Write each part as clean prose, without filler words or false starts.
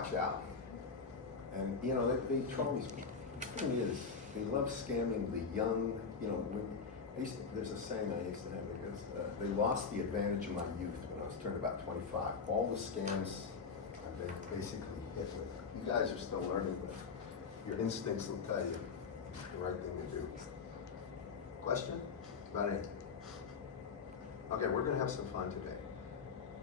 watch out. And, you know, they troll these people. The thing is, they love scamming the young, you know, there's a saying I used to have, it goes, they lost the advantage of my youth when I was turned about 25. All the scams I've been basically hit with. You guys are still learning, but your instincts will tell you the right thing to do. Question? About anything? Okay, we're gonna have some fun today.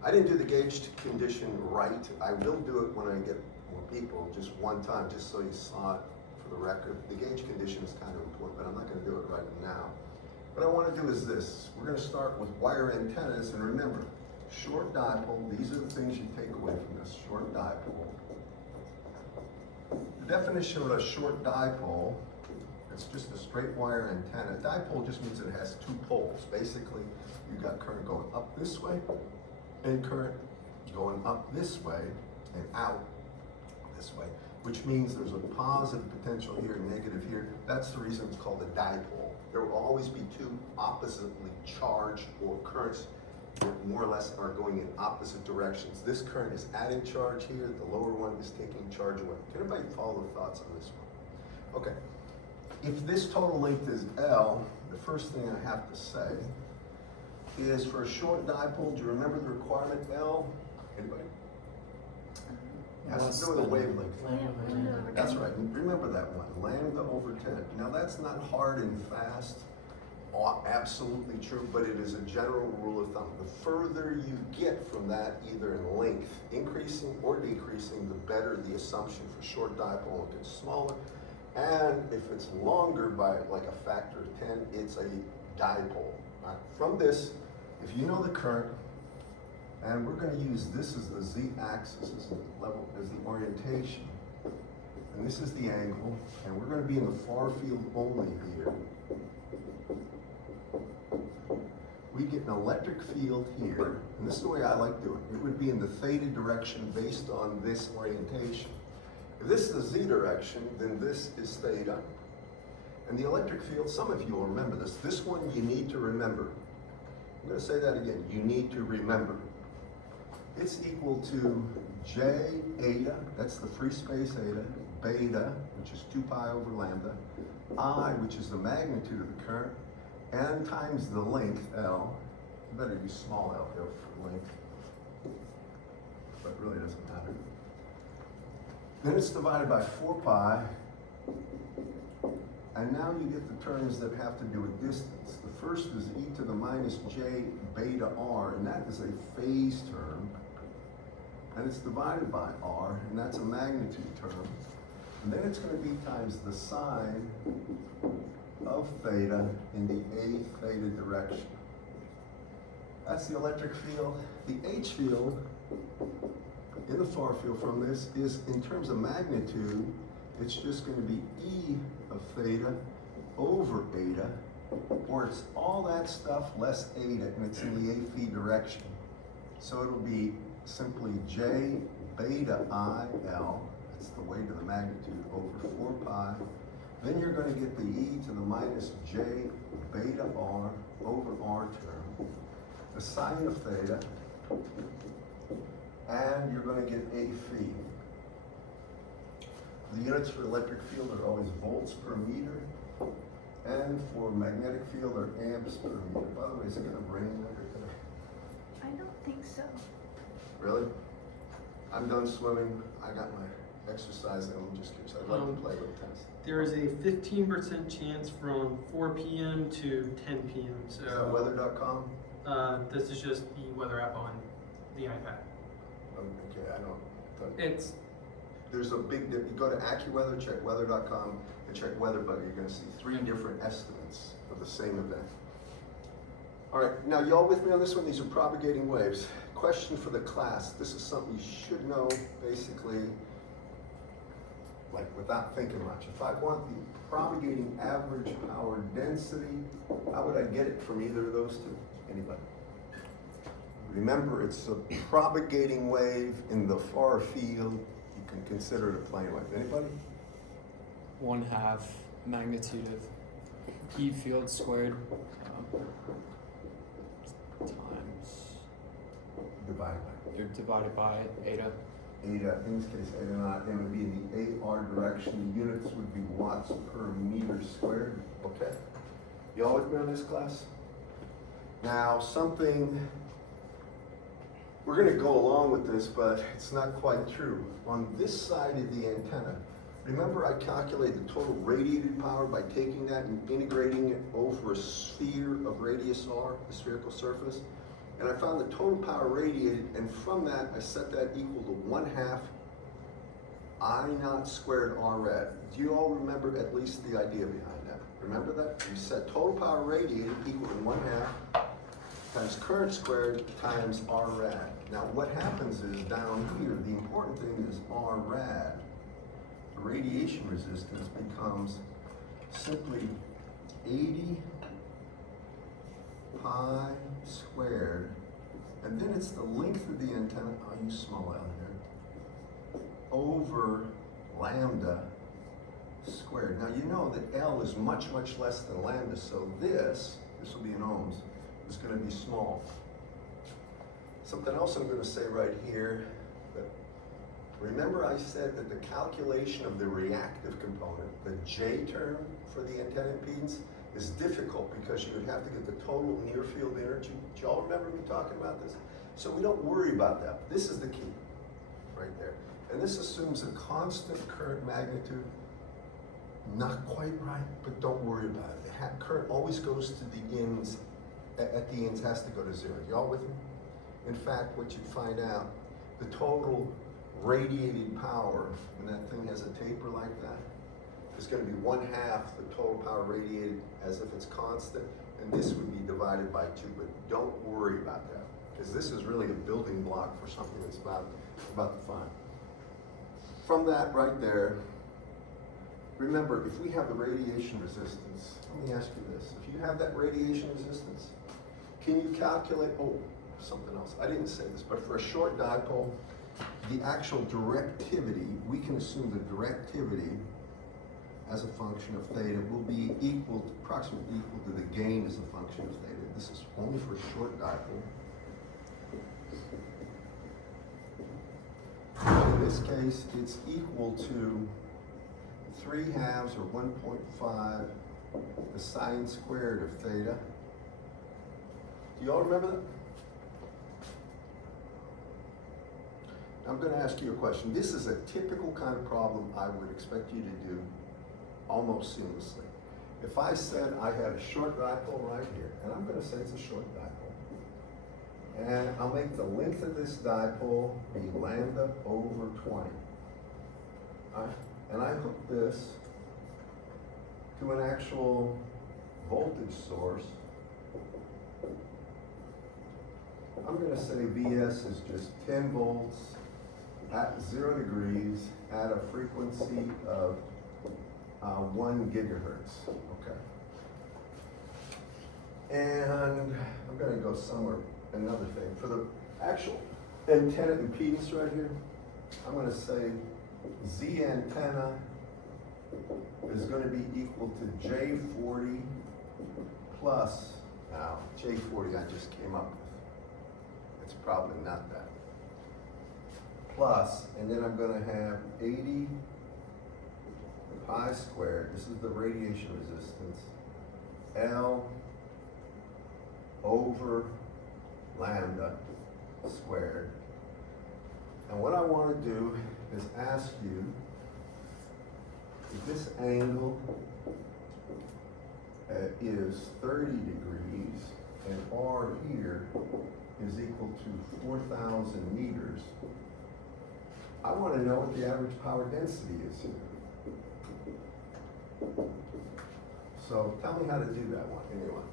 I didn't do the gauged condition right. I will do it when I get more people, just one time, just so you saw it for the record. The gauge condition is kind of important, but I'm not gonna do it right now. What I wanna do is this. We're gonna start with wire antennas, and remember, short dipole, these are the things you take away from this, short dipole. The definition of a short dipole, it's just a straight wire antenna. Dipole just means it has two poles. Basically, you've got current going up this way, and current going up this way and out this way, which means there's a positive potential here, negative here. That's the reason it's called a dipole. There will always be two oppositely charged or currents that more or less are going in opposite directions. This current is adding charge here, the lower one is taking charge away. Can everybody follow the thoughts on this one? Okay, if this total length is L, the first thing I have to say is for a short dipole, do you remember the requirement L? Anybody? It has to do with the wavelength. That's right, remember that one, lambda over 10. Now that's not hard and fast, absolutely true, but it is a general rule of thumb. The further you get from that, either in length, increasing or decreasing, the better the assumption for short dipole. It gets smaller. And if it's longer by like a factor of 10, it's a dipole. Right? From this, if you know the current, and we're going to use this as the z-axis, as the level, as the orientation, and this is the angle, and we're going to be in the far field only here. We get an electric field here, and this is the way I like doing it. It would be in the theta direction based on this orientation. If this is the z direction, then this is theta. And the electric field, some of you will remember this. This one you need to remember. I'm going to say that again. You need to remember. It's equal to J eta, that's the free space eta, beta, which is 2 pi over lambda, I, which is the magnitude of the current, n times the length, L. You better use small l here for length, but it really doesn't matter. Then it's divided by 4 pi, and now you get the terms that have to do with distance. The first is e to the minus j beta r, and that is a phase term, and it's divided by r, and that's a magnitude term. And then it's going to be times the sine of theta in the a theta direction. That's the electric field. The H field in the far field from this is, in terms of magnitude, it's just going to be E of theta over eta, or it's all that stuff less eta, and it's in the a phi direction. So it'll be simply J beta I L, that's the weight of the magnitude, over 4 pi. Then you're going to get the e to the minus j beta r over r term, the sine of theta, and you're going to get a phi. The units for electric field are always volts per meter, and for magnetic field are amps per meter. By the way, is it going to rain later today? I don't think so. Really? I'm done swimming. I got my exercise, and I'm just curious. I'd like to play with test. There is a 15% chance from 4 p.m. to 10 p.m. So Is that weather.com? This is just the weather app on the iPad. Okay, I don't. It's There's a big, you go to AccuWeather, check weather.com, and check WeatherBug. You're going to see 3 different estimates of the same event. All right, now y'all with me on this one? These are propagating waves. Question for the class. This is something you should know, basically, like without thinking much. If I want the propagating average power density, how would I get it from either of those two? Anybody? Remember, it's a propagating wave in the far field. You can consider it a plane wave. Anybody? 1/2 magnitude of E field squared times Divided by divided by eta. eta, in this case eta naught, and it would be in the AR direction. The units would be watts per meter squared. Okay? Y'all with me on this, class? Now, we're going to go along with this, but it's not quite true. On this side of the antenna, remember I calculated the total radiated power by taking that and integrating it over a sphere of radius r, the spherical surface? And I found the total power radiated, and from that, I set that equal to 1/2 I naught squared r rad. Do you all remember at least the idea behind that? Remember that? We set total power radiated equal to 1/2 times current squared times r rad. Now what happens is down here, the important thing is r rad. The radiation resistance becomes simply 80 pi squared, and then it's the length of the antenna, I'll use small l here, over lambda squared. Now you know that L is much, much less than lambda, so this will be in ohms, is going to be small. Something else I'm going to say right here, that remember I said that the calculation of the reactive component, the J term for the antenna impedance, is difficult because you would have to get the total near field energy. Do y'all remember me talking about this? So we don't worry about that. This is the key, right there. And this assumes a constant current magnitude. Not quite right, but don't worry about it. The current always goes to the ends, at the ends has to go to 0. Y'all with me? In fact, what you'd find out, the total radiated power, when that thing has a taper like that, is going to be 1/2 the total power radiated as if it's constant, and this would be divided by 2, but don't worry about that, because this is really a building block for something that's about to find. From that right there, remember, if we have the radiation resistance, let me ask you this. If you have that radiation resistance, can you calculate, something else, I didn't say this, but for a short dipole, the actual directivity, we can assume the directivity as a function of theta will be approximately equal to the gain as a function of theta. This is only for a short dipole. In this case, it's equal to 3/2 or 1.5 the sine squared of theta. Do you all remember that? I'm going to ask you a question. This is a typical kind of problem I would expect you to do almost seamlessly. If I said I had a short dipole right here, and I'm going to say it's a short dipole, and I'll make the length of this dipole be lambda over 20. And I hook this to an actual voltage source. I'm going to say Vs is just 10 volts at 0 degrees at a frequency of 1 gigahertz. Okay. And I'm going to go somewhere, another thing. For the actual antenna impedance right here, I'm going to say Z antenna is going to be equal to J40 plus, now J40 I just came up with. It's probably not that. Plus, and then I'm going to have 80 pi squared, this is the radiation resistance, L over lambda squared. And what I want to do is ask you if this angle is 30 degrees and R here is equal to 4,000 meters, I want to know what the average power density is here. So tell me how to do that one, anyway.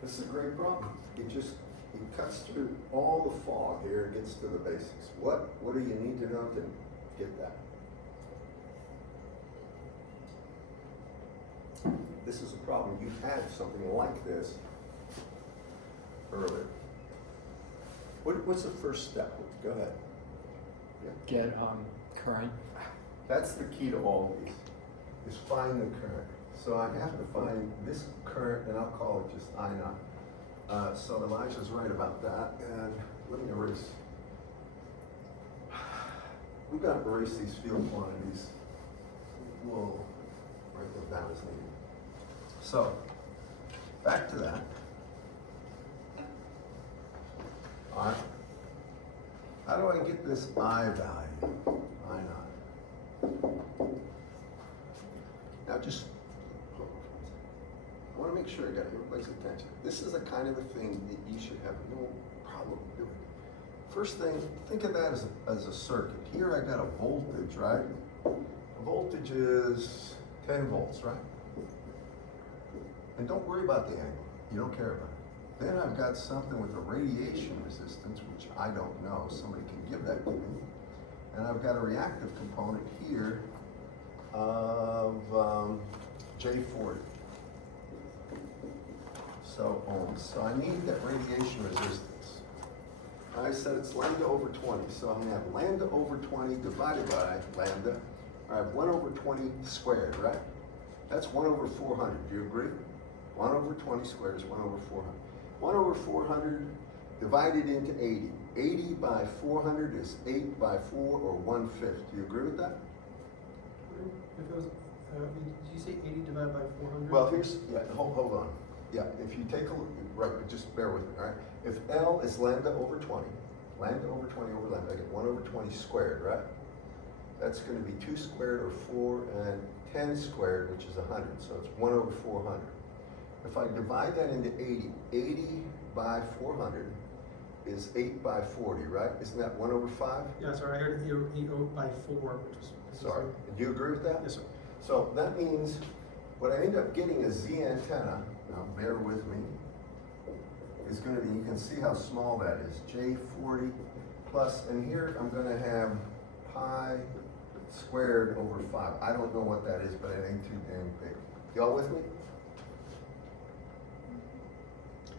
This is a great problem. It cuts through all the fog here and gets to the basics. What do you need to know to get that? This is a problem. You had something like this earlier. What's the first step? Go ahead. Yeah. Get current. That's the key to all of these, is find the current. So I have to find this current, and I'll call it just I naught. So Elijah's right about that, and let me erase. I'm gonna erase these field quantities. We'll write them down as needed. So, back to that. All right. How do I get this I value? I naught. Now just, I want to make sure I got everybody's attention. This is a kind of a thing that you should have no problem doing. First thing, think of that as a circuit. Here I got a voltage, right? The voltage is 10 volts, right? And don't worry about the angle. You don't care about it. Then I've got something with a radiation resistance, which I don't know. Somebody can give that to me. And I've got a reactive component here of J40. So ohms. So I need that radiation resistance. I said it's lambda over 20. So I'm gonna have lambda over 20 divided by lambda. I have 1 over 20 squared, right? That's 1 over 400. Do you agree? 1 over 20 squared is 1 over 400. 1 over 400 divided into 80. 80 by 400 is 8 by 4 or 1/5. Do you agree with that? If it was, did you say 80 divided by 400? Well, here's, yeah, hold on. Yeah, if you take a look, right, but just bear with me, all right? If L is lambda over 20 over lambda, I get 1 over 20 squared, right? That's gonna be 2 squared or 4 and 10 squared, which is 100, so it's 1 over 400. If I divide that into 80, 80 by 400 is 8 by 40, right? Isn't that 1 over 5? Yeah, sorry, I heard 8 by 4, which is. Sorry, do you agree with that? Yes, sir. So that means what I end up getting a Z antenna, now bear with me, is gonna be, you can see how small that is, J40 plus, and here I'm gonna have pi squared over 5. I don't know what that is, but it ain't too damn big. Y'all with me?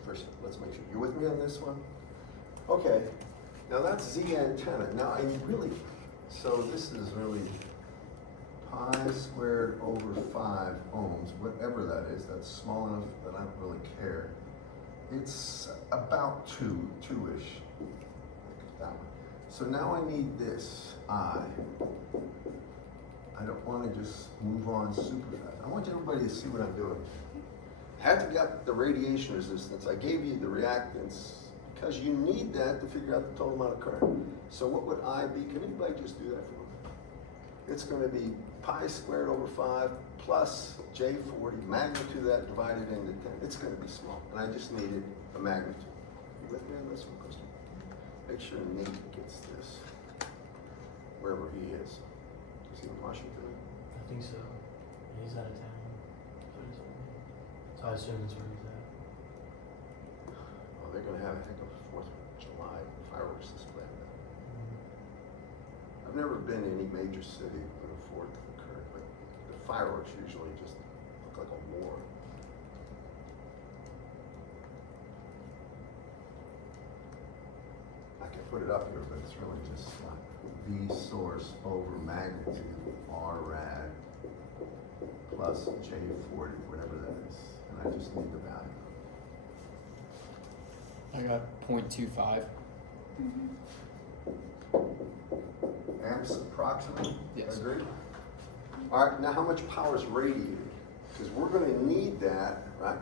First, let's make sure, you with me on this one? Okay, now that's Z antenna. Now I really, so this is really pi squared over 5 ohms, whatever that is, that's small enough that I don't really care. It's about two-ish, that one. So now I need this, I don't want to just move on super fast. I want everybody to see what I'm doing. Had got the radiation resistance, I gave you the reactance, because you need that to figure out the total amount of current. So what would I be? Can anybody just do that for me? It's going to be pi squared over 5 plus J40, magnitude of that divided into 10. It's going to be small, and I just needed a magnitude. You with me on this one, question? Make sure Nate gets this, wherever he is. Is he in Washington? I think so. He's out of town. So I assume that's where he's at. Well, they're going to have, I think, a 4th of July fireworks display. I've never been to any major city with a 4th occurred, but the fireworks usually just look like a war. I can put it up here, but it's really just like V source over magnitude R rad plus J40, whatever that is. And I just need the value. I got 0.25. Amps approximately? Yes. Agreed? All right, now how much power is radiated? Because we're going to need that, right?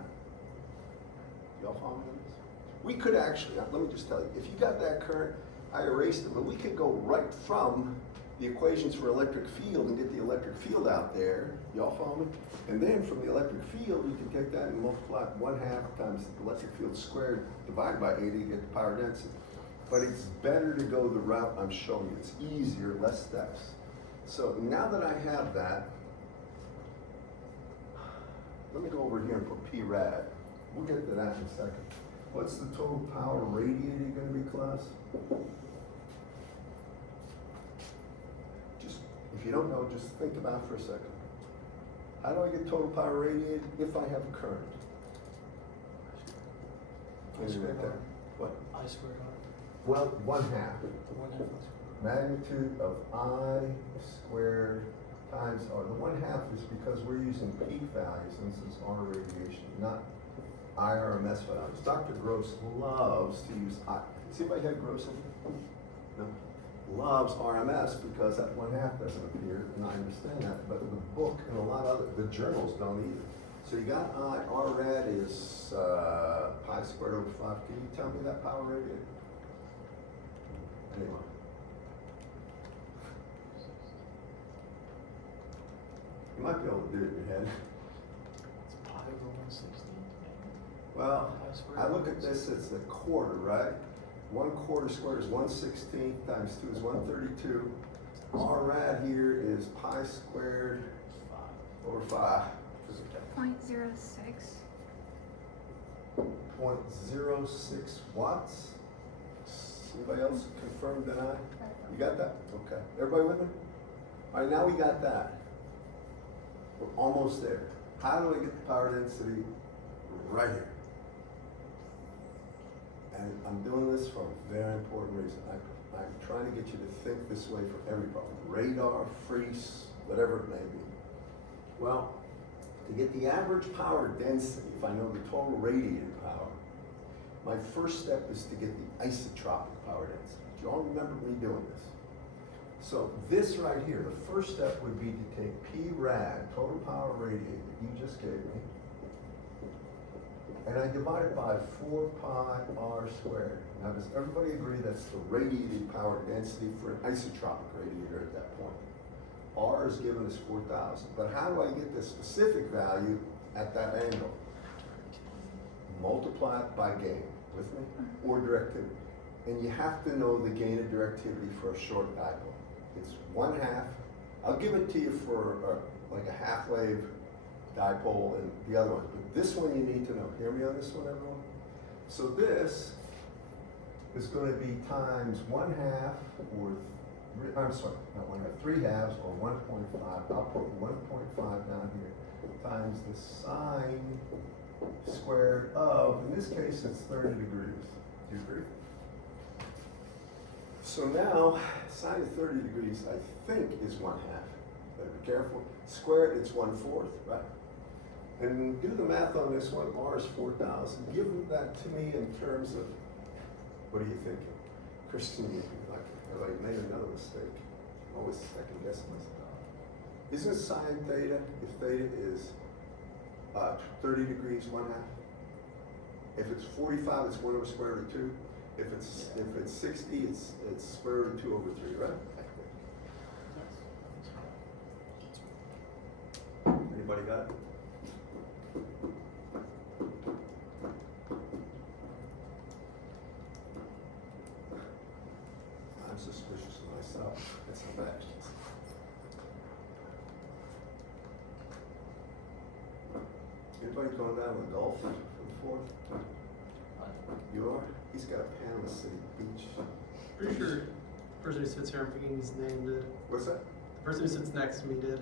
Y'all follow me on this? We could actually, let me just tell you, if you got that current, I erased it, but we could go right from the equations for electric field and get the electric field out there. Y'all follow me? And then from the electric field, we can take that and multiply 1/2 times the electric field squared divided by 80 to get the power density. But it's better to go the route I'm showing you. It's easier, less steps. So now that I have that, let me go over here and put P rad. We'll get to that in a second. What's the total power radiated going to be, class? Just, if you don't know, just think about it for a second. How do I get total power radiated if I have a current? I squared R. What? I squared R. Well, 1/2. 1/2 I squared. Magnitude of I squared times R. The 1/2 is because we're using peak values, and this is R radiation, not IRMS values. Dr. Gross loves to use I. Has anybody had Gross in? No? loves RMS because that 1/2 doesn't appear, and I understand that, but the book and a lot of the journals don't either. So you got R rad is pi squared over 5. Can you tell me that power radiated? Anyway. You might be able to do it in your head. It's pi over 160. Well, Pi squared I look over at this as the quarter, right? 1/4 squared is 1/16 times 2 is 132. R rad here is pi squared 5. over 5. 0.06. 0.06 watts. Anybody else confirm, deny? You got that? Okay. Everybody with me? All right, now we got that. We're almost there. How do I get the power density? Right here. And I'm doing this for a very important reason. I'm trying to get you to think this way for every problem. Radar, freeze, whatever it may be. Well, to get the average power density, if I know the total radiated power, my first step is to get the isotropic power density. Do you all remember me doing this? So this right here, the first step would be to take P rad, total power radiated, that you just gave me, and I divide it by 4 pi r squared. Now does everybody agree that's the radiated power density for an isotropic radiator at that point? R is given as 4,000, but how do I get the specific value at that angle? Multiply it by gain, with me? Or directivity. And you have to know the gain of directivity for a short dipole. It's 1/2. I'll give it to you for like a half-wave dipole and the other one, but this one you need to know. Hear me on this one, everyone? So this is going to be times 1/2 or I'm sorry, not 1/2, 3/2 or 1.5. I'll put 1.5 down here times the sine squared of, in this case, it's 30 degrees. Do you agree? So now, sine of 30 degrees, I think, is 1/2. Better be careful. Squared, it's 1/4, right? And do the math on this one. R is 4,000. Give that to me in terms of, what are you thinking? Christine, like, I made another mistake. I'm always second guessing myself. Isn't sine theta, if theta is 30 degrees, 1/2? If it's 45, it's 1 over square root of 2. If it's 60, it's square root of 2 over 3, right? Anybody got it? I'm suspicious of myself. That's a bad. Anybody going down to the Gulf for the 4th? You are? He's got a Panama City Beach. Pretty sure the person who sits here, I'm forgetting his name, did. What's that? The person who sits next to me did.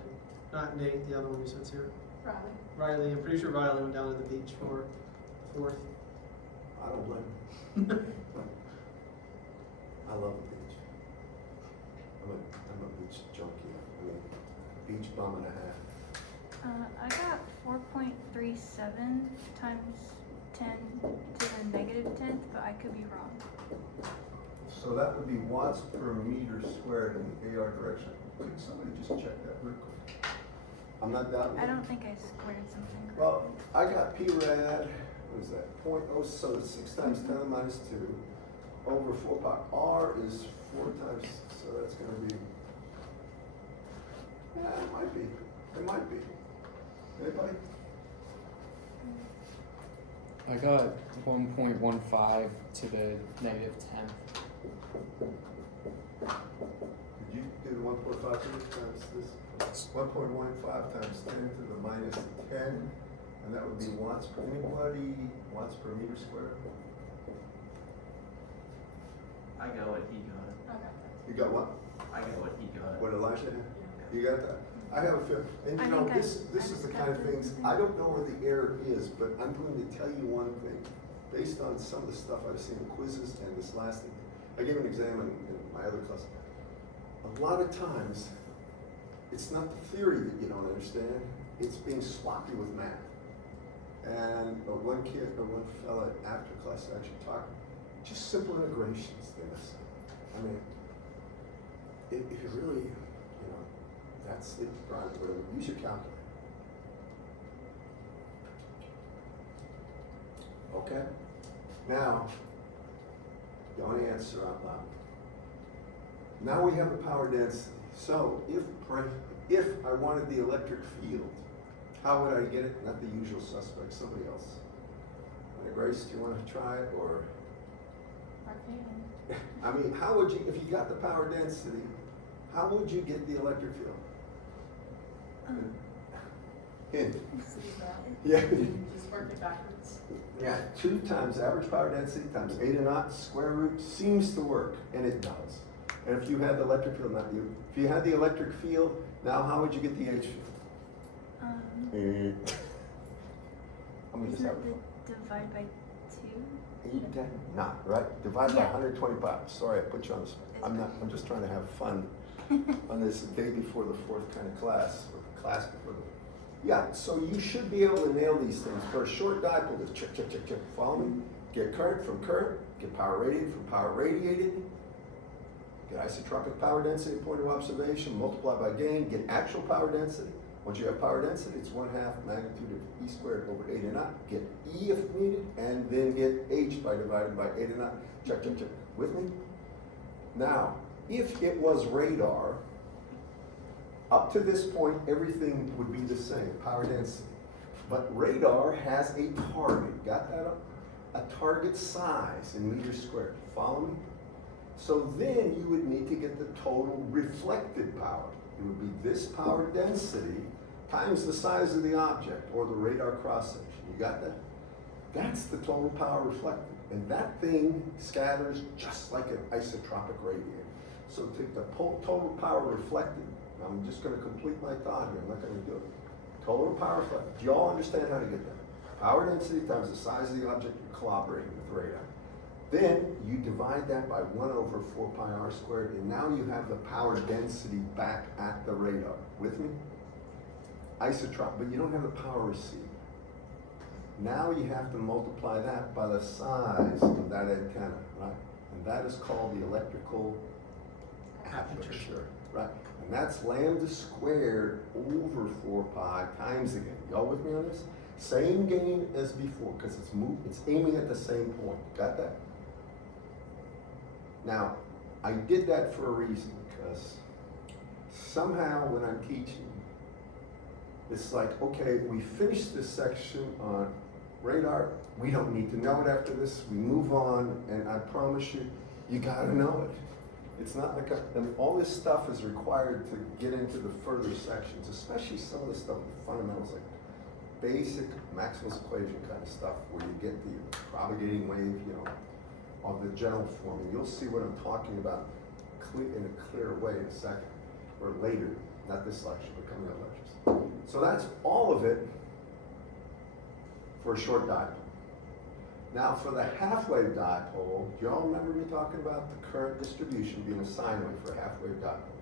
Not Nate, the other one who sits here. Riley. Riley, I'm pretty sure Riley went down to the beach for the 4th. I don't blame him. I love the beach. I'm a beach junkie. I mean, beach bum and a half. I got 4.37 times 10 to the -10th, but I could be wrong. So that would be watts per meter squared in the AR direction. Could somebody just check that real quick? I'm not doubting. I don't think I squared something. Well, I got P rad, what is that, 0.0, so it's 6 times 10 to the minus 2 over 4 pi. R is 4 times, so that's gonna be, yeah, it might be. It might be. Anybody? I got 1.15 to the -10th. Did you do the 1.5 times this? 1.15 times 10 to the minus 10, and that would be watts per, anybody, watts per meter squared? I got what he got. You got what? I got what he got. What Elijah had? You got that? I have a feeling, and you I know, think this is the kind of things, I don't know where the error is, but I'm going to tell you one thing. Based on some of the stuff I've seen in quizzes and this last thing, I gave an exam in my other class. A lot of times, it's not the theory that you don't understand, it's being sloppy with math. And one fella after class actually talked, just simple integrations, Dennis. I mean, if you really, you know, that's it, right, whatever, use your calculator. Okay? Now, the only answer out loud. Now we have the power density. So if I wanted the electric field, how would I get it? Not the usual suspect, somebody else. Grace, do you want to try it, or? I mean, how would you, if you got the power density, how would you get the electric field? Hint. Yeah. Just work it backwards. Yeah, 2 times average power density times 8 square root seems to work, and it does. And if you had the electric field, not you, if you had the electric field, now how would you get the H field? Let me just Isn't have it the divide by 2? 8, 10, not, right? Divide by Yeah. 125. Sorry, I put you on this. I'm just trying to have fun on this day before the 4th kind of class, or class before the. Yeah, so you should be able to nail these things. For a short dipole, just check, check, check, check. Follow me? Get current from current, get power radiated from power radiated, get isotropic power density, point of observation, multiply by gain, get actual power density. Once you have power density, it's 1/2 magnitude of E squared over 8 Get E if needed, and then get H by dividing by 8 Check, check, check. With me? Now, if it was radar, up to this point, everything would be the same, power density. But radar has a target, got that up? A target size in meters squared, follow me? So then you would need to get the total reflected power. It would be this power density times the size of the object, or the radar cross-section. You got that? That's the total power reflected. And that thing scatters just like an isotropic radiator. So take the total power reflected. I'm just going to complete my thought here. I'm not going to do it. Total power reflected. Do you all understand how to get that? Power density times the size of the object you're collaborating with radar. Then you divide that by 1/4πr², and now you have the power density back at the radar. With me? Isotropic, but you don't have the power received. Now you have to multiply that by the size of that antenna, right? And that is called the electrical aperture, right? And that's lambda squared over 4pi times again. Y'all with me on this? Same gain as before, because it's aiming at the same point. Got that? Now, I did that for a reason, because somehow when I'm teaching, it's like, okay, we finished this section on radar, we don't need to know it after this, we move on, and I promise you, you gotta know it. It's not like, and all this stuff is required to get into the further sections, especially some of the stuff, the fundamentals, like basic Maxwell's equation kind of stuff, where you get the propagating wave, you know, of the general form. And you'll see what I'm talking about in a clear way in a second, or later, not this lecture, but coming up lectures. So that's all of it for a short dipole. Now for the half-wave dipole, do y'all remember me talking about the current distribution being a sine wave for a half-wave dipole?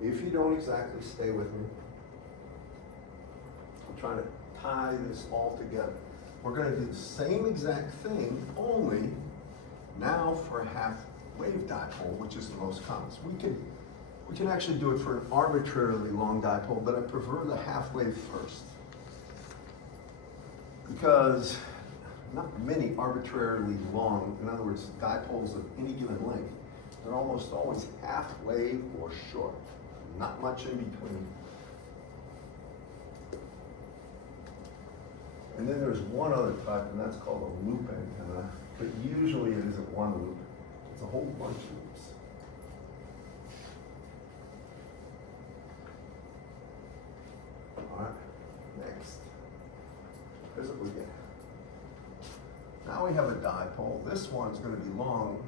If you don't exactly, stay with me. I'm trying to tie this all together. We're going to do the same exact thing, only now for a half-wave dipole, which is the most common. So we can actually do it for an arbitrarily long dipole, but I prefer the half-wave first. Because not many arbitrarily long, in other words, dipoles of any given length, they're almost always half-wave or short. Not much in between. And then there's one other type, and that's called a loop antenna. But usually it isn't one loop, it's a whole bunch of loops. All right, next. Here's what we get. Now we have a dipole. This one's going to be long,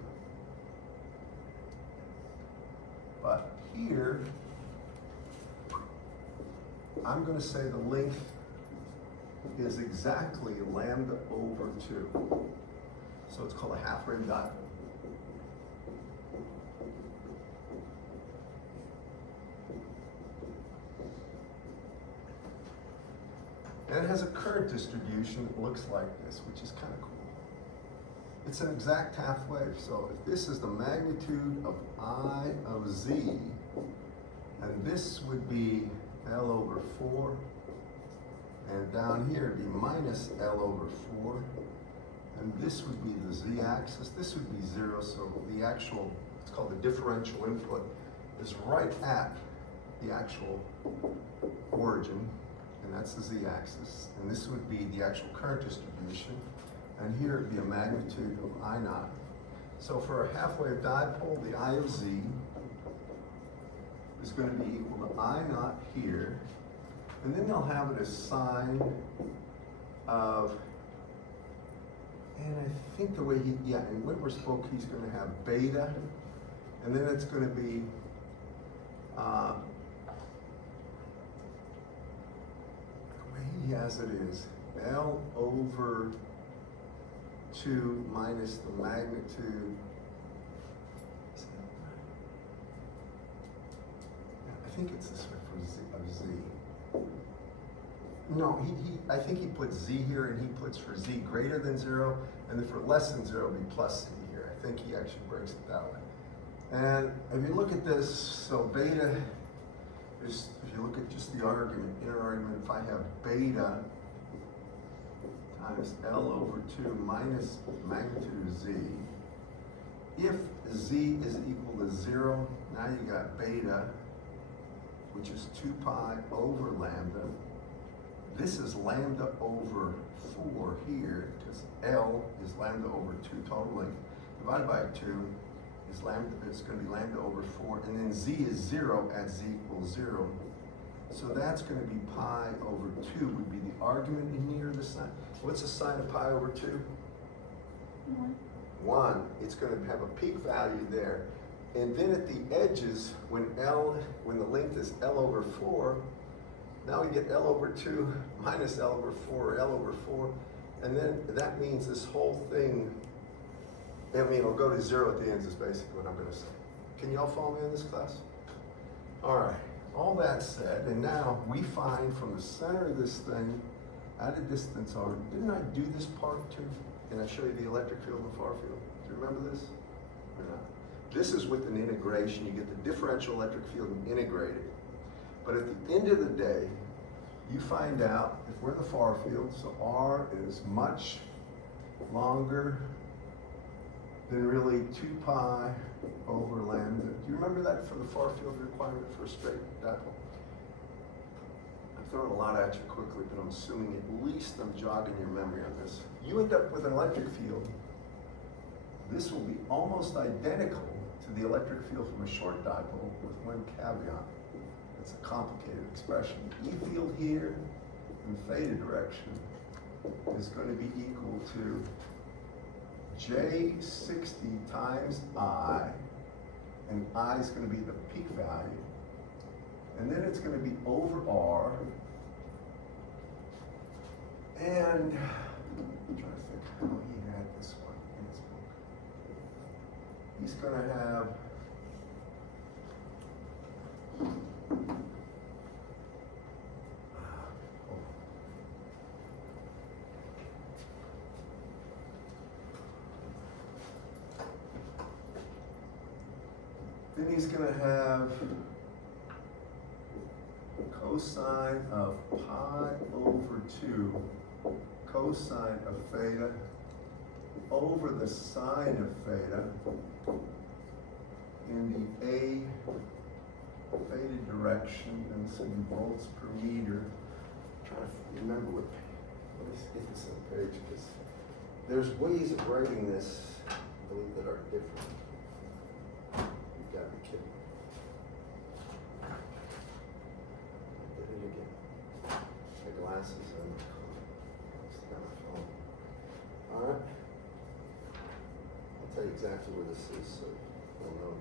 but here I'm going to say the length is exactly lambda over 2. So it's called a half-wave dipole. And it has a current distribution that looks like this, which is kind of cool. It's an exact half-wave. So if this is the magnitude of I of z, And this would be L over 4. And down here it'd be minus L over 4. And this would be the z-axis. This would be 0, so the actual, it's called the differential input, is right at the actual origin, and that's the z-axis. And this would be the actual current distribution. And here it'd be a magnitude of I naught. So for a half-wave dipole, the I of z is going to be equal to I naught here. And then they'll have it as sine of, and I think the way he, yeah, in Whitmer spoke, he's going to have beta, and then it's going to be, the way he has it is L over 2 minus the magnitude. I think it's this way for z, of z. No, I think he puts z here, and he puts for z greater than 0, and then for less than 0, it'll be plus z here. I think he actually breaks it that way. And if you look at this, so beta is, if you look at just the argument, inner argument, if I have beta times L over 2 minus magnitude of z, if z is equal to 0, now you got beta, which is 2 pi over lambda. This is lambda over 4 here, because L is lambda over 2 total length. Divided by 2 is lambda, it's going to be lambda over 4, and then z is 0 at z equals 0. So that's going to be pi over 2 would be the argument in here, the sine. What's the sine of pi over 2? 1. It's going to have a peak value there. And then at the edges, when the length is L over 4, now we get L over 2 minus L over 4, L over 4, and then that means this whole thing, I mean, it'll go to 0 at the ends is basically what I'm going to say. Can you all follow me in this class? All right, all that said, and now we find from the center of this thing at a distance r, didn't I do this part too? Can I show you the electric field and the far field? Do you remember this or not? This is with an integration. You get the differential electric field and integrate it. But at the end of the day, you find out if we're the far field, so R is much longer than really 2 pi over lambda. Do you remember that for the far field requirement for a straight dipole? I'm throwing a lot at you quickly, but I'm assuming at least I'm jogging your memory on this. You end up with an electric field. This will be almost identical to the electric field from a short dipole with one caveat. It's a complicated expression. E field here in theta direction is going to be equal to J60 times I, and I is going to be the peak value. And then it's going to be over R, and I'm trying to think how he had this one in his book. He's going to have then he's going to have cosine of pi over 2 cosine of theta over the sine of theta in the A theta direction, and this will be volts per meter. I'm trying to remember what, let me get this on the page, because there's ways of writing this, I believe, that are different. You gotta be kidding. I did it again. My glasses and got my phone. All right. I'll tell you exactly where this is, so you'll know.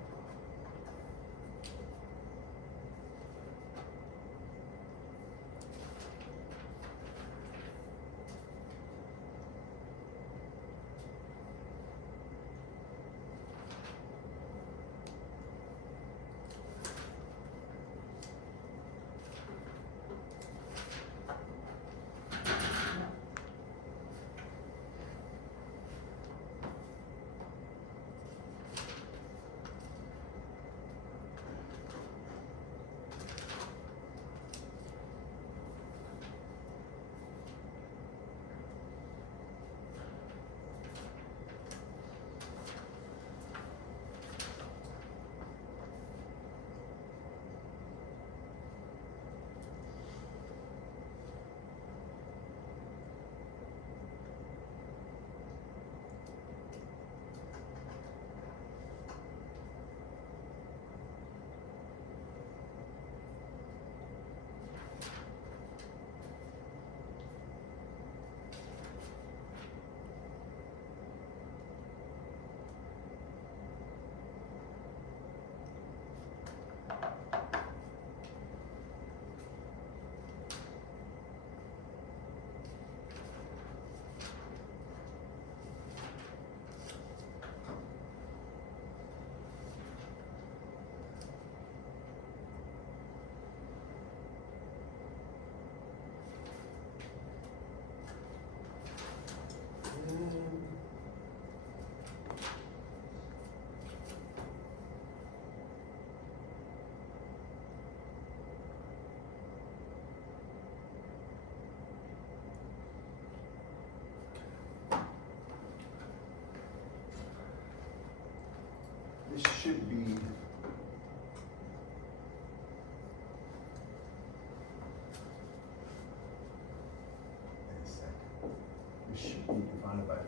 divided by 2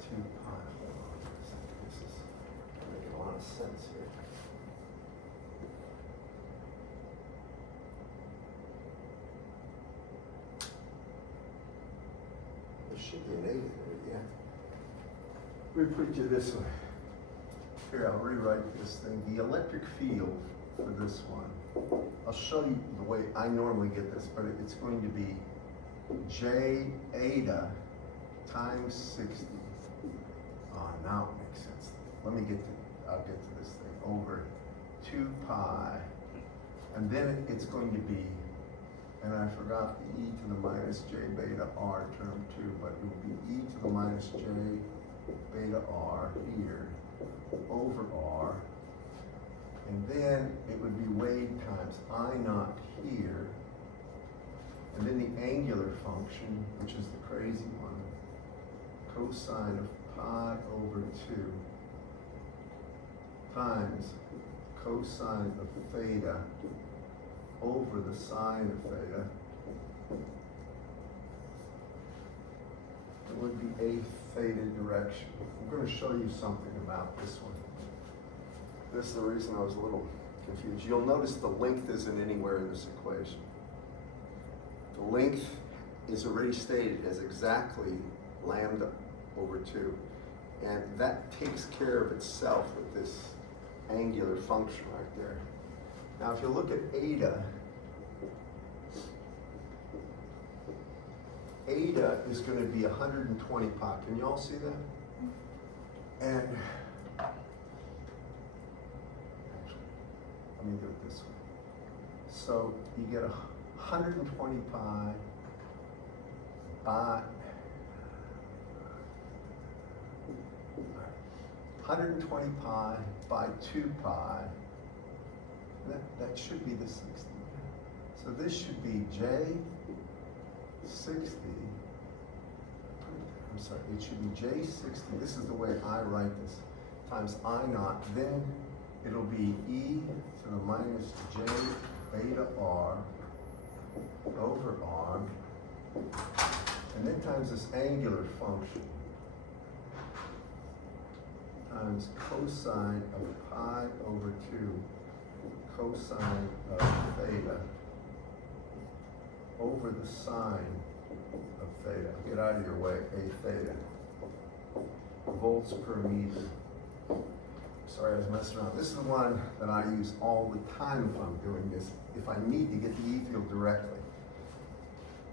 pi. This is making a lot of sense here. There should be an 8 in there, yeah. Let me put it this way. Here, I'll rewrite this thing. The electric field for this one, I'll show you the way I normally get this, but it's going to be J eta times 60. Now it makes sense. I'll get to this thing, over 2 pi. And then it's going to be, and I forgot the e to the minus j beta r term too, but it will be e to the minus j beta r here over r. And then it would be Wade times I naught here. And then the angular function, which is the crazy one, cosine of pi over 2 times cosine of theta over the sine of theta. It would be a theta direction. I'm going to show you something about this one. This is the reason I was a little confused. You'll notice the length isn't anywhere in this equation. The length is already stated as exactly lambda over 2. And that takes care of itself with this angular function right there. Now if you look at eta, eta is going to be 120 pi. Can you all see that? And actually, let me do it this way. So you get 120 pi by 120 pi by 2 pi. That should be the 60. So this should be J 60. I'm sorry, it should be J 60. This is the way I write this. Times I naught. Then it'll be e to the minus j beta r over r. And then times this angular function times cosine of pi over 2 cosine of theta over the sine of theta. Get out of your way, a theta. Volts per meter. Sorry, I was messing around. This is the one that I use all the time if I'm doing this, if I need to get the E field directly.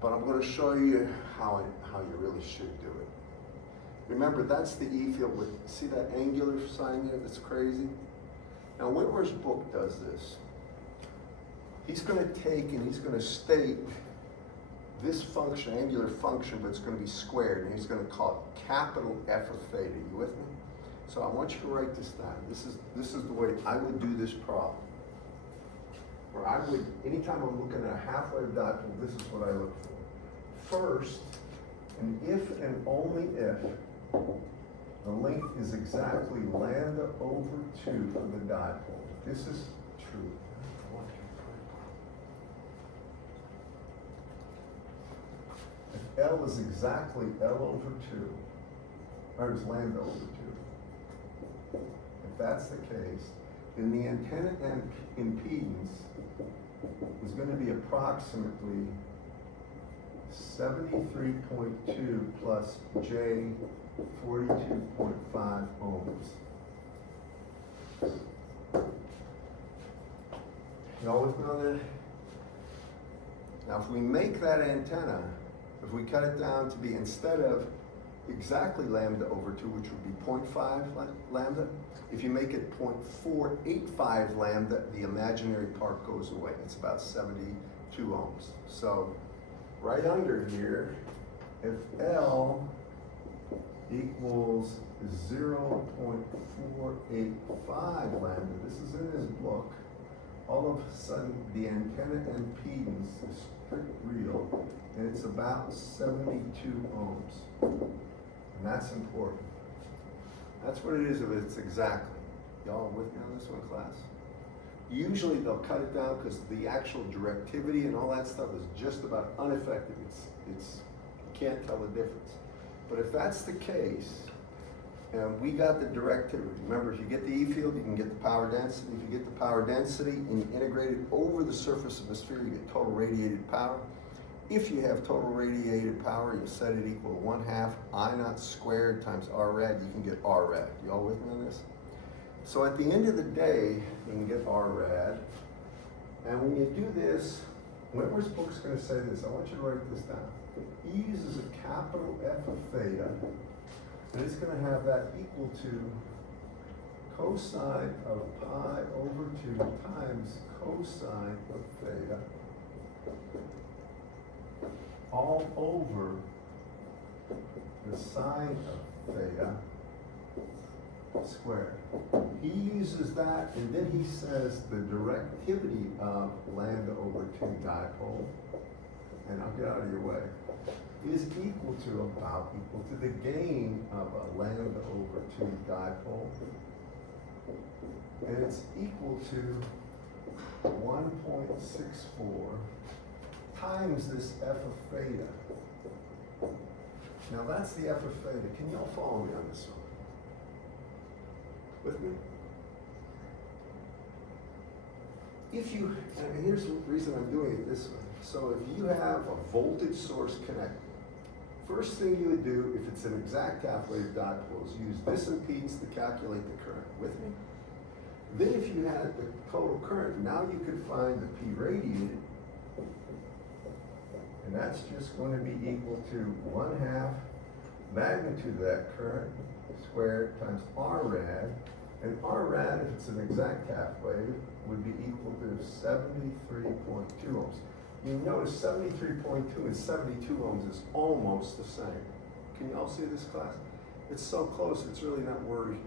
But I'm going to show you how you really should do it. Remember, that's the E field with, see that angular sign there that's crazy? Now, Whitmer's book does this. He's going to take and he's going to state this function, angular function, but it's going to be squared, and he's going to call it capital F of theta. You with me? So I want you to write this down. This is the way I would do this problem. Where I would, anytime I'm looking at a half-wave dipole, this is what I look for. First, and if and only if the length is exactly lambda over 2 for the dipole. This is true. If L is exactly L over 2, or is lambda over 2, if that's the case, then the antenna impedance is going to be approximately 73.2 plus J 42.5 ohms. Y'all with me on that? Now if we make that antenna, if we cut it down to be, instead of exactly lambda over 2, which would be 0.5 lambda, if you make it 0.485 lambda, the imaginary part goes away. It's about 72 ohms. So right under here, if L equals 0.485 lambda, this is in his book, all of a sudden the antenna impedance is strict real, and it's about 72 ohms. And that's important. That's what it is if it's exactly. Y'all with me on this one, class? Usually they'll cut it down because the actual directivity and all that stuff is just about unaffected. It's you can't tell the difference. But if that's the case, And we got the directivity. Remember, if you get the E field, you can get the power density. If you get the power density and you integrate it over the surface of the sphere, you get total radiated power. If you have total radiated power, you set it equal to 1/2 I naught squared times R rad, you can get R rad. You all with me on this? So at the end of the day, you can get R rad. And when you do this, Wentworth's book's gonna say this. I want you to write this down. E uses a capital F of theta, and it's gonna have that equal to cosine of pi over 2 times cosine of theta all over the sine of theta squared. He uses that, and then he says the directivity of lambda over 2 dipole, and I'll get out of your way, is equal to the gain of a lambda over 2 dipole, and it's equal to 1.64 times this f of theta. Now that's the f of theta. Can y'all follow me on this one? With me? If you, and here's the reason I'm doing it this way. So if you have a voltage source connected, first thing you would do, if it's an exact half-wave dipole, is use this impedance to calculate the current. With me? Then if you had the total current, now you could find the P radiated, and that's just going to be equal to 1/2 magnitude of that current squared times R rad, and R rad, if it's an exact half wave, would be equal to 73.2 ohms. You notice 73.2 and 72 ohms is almost the same. Can you all see this, class? It's so close, it's really not worth,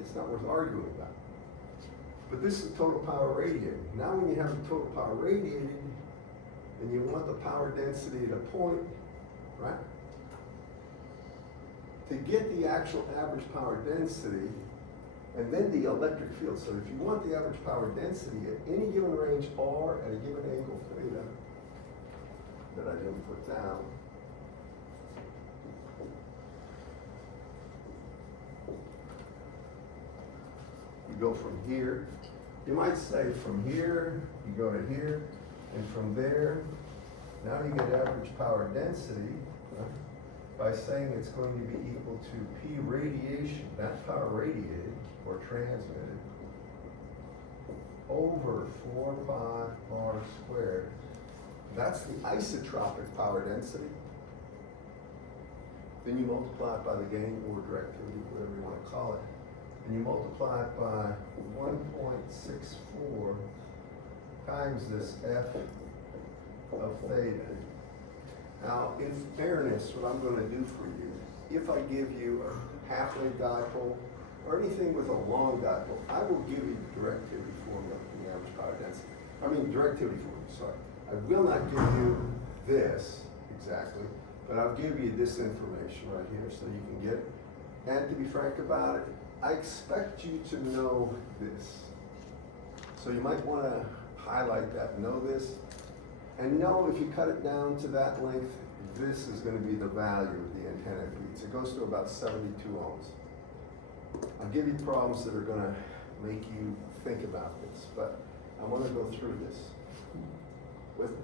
it's not worth arguing about. But this is total power radiated. Now when you have the total power radiated, and you want the power density at a point, right? To get the actual average power density, and then the electric field. So if you want the average power density at any given range R at a given angle theta, that I didn't put down, you go from here. You might say from here, you go to here, and from there, now you get average power density, right, by saying it's going to be equal to P radiation, that power radiated or transmitted, over 4 pi R squared. That's the isotropic power density. Then you multiply it by the gain or directivity, whatever you want to call it. And you multiply it by 1.64 times this F of theta. Now, in fairness, what I'm going to do for you, if I give you a half-wave dipole or anything with a long dipole, I will give you the directivity formula for the average power density. I mean, directivity formula, sorry. I will not give you this exactly, but I'll give you this information right here so you can get it. And to be frank about it, I expect you to know this. So you might want to highlight that, know this, and know if you cut it down to that length, this is going to be the value of the antenna impedance. It goes to about 72 ohms. I'll give you problems that are going to make you think about this, but I want to go through this with me.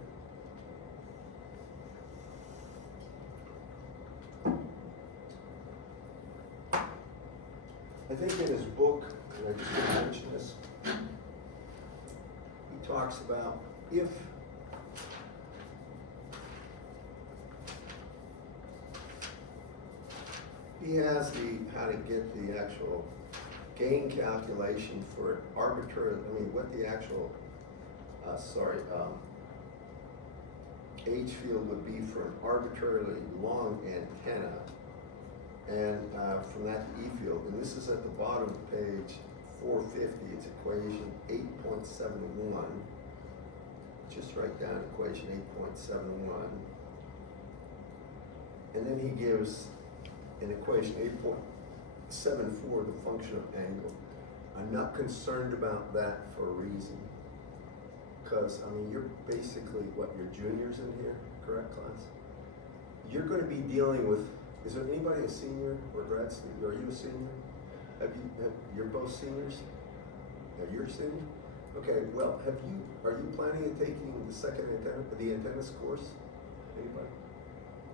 I think in his book, and I just didn't mention this, he talks about if he has how to get the actual gain calculation for an arbitrary, what the actual, H field would be for an arbitrarily long antenna, and from that to E field, and this is at the bottom of page 450, it's equation 8.71. Just write down equation 8.71. And then he gives in equation 8.74 the function of angle. I'm not concerned about that for a reason. Because, you're basically, you're juniors in here, correct, class? You're going to be dealing with Is there anybody a senior or grad student? Are you a senior? You're both seniors? You're a senior? Okay, well, are you planning on taking the antennas course? Anybody?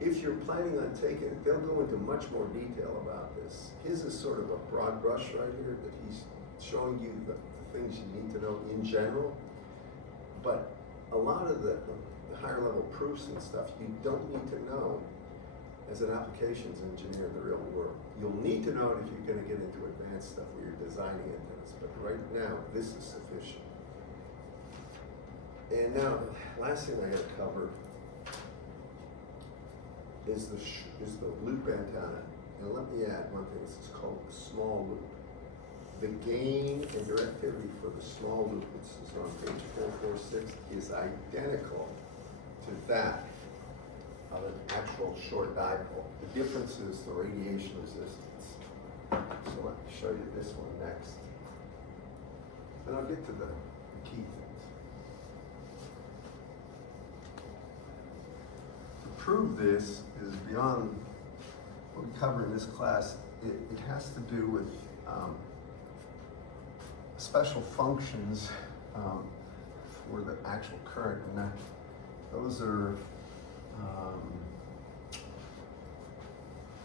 If you're planning on taking it, they'll go into much more detail about this. His is sort of a broad brush right here that he's showing you the things you need to know in general. But a lot of the higher level proofs and stuff you don't need to know as an applications engineer in the real world. You'll need to know it if you're going to get into advanced stuff where you're designing antennas. But right now, this is sufficient. And now, last thing I got to cover is the loop antenna. And let me add one thing. This is called the small loop. The gain and directivity for the small loop, which is on page 446, is identical to that of an actual short dipole. The difference is the radiation resistance. So let me show you this one next. And I'll get to the key things. To prove this is beyond what we cover in this class. It has to do with special functions for the actual current, and those are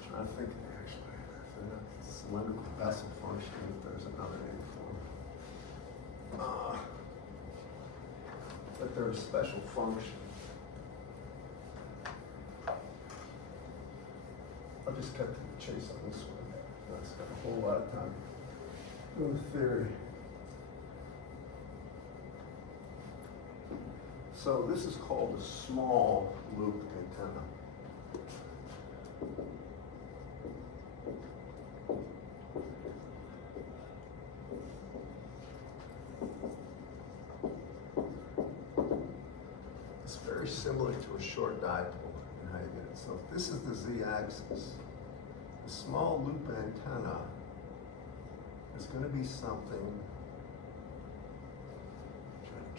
trying to think actually. Cylindrical vessel function, if there's another name for them. But they're a special function. I'll just cut to the chase on this one. That's got a whole lot of time. Doing theory. So this is called a small loop antenna. It's very similar to a short dipole in how you get it. So if this is the z-axis, the small loop antenna is going to be something.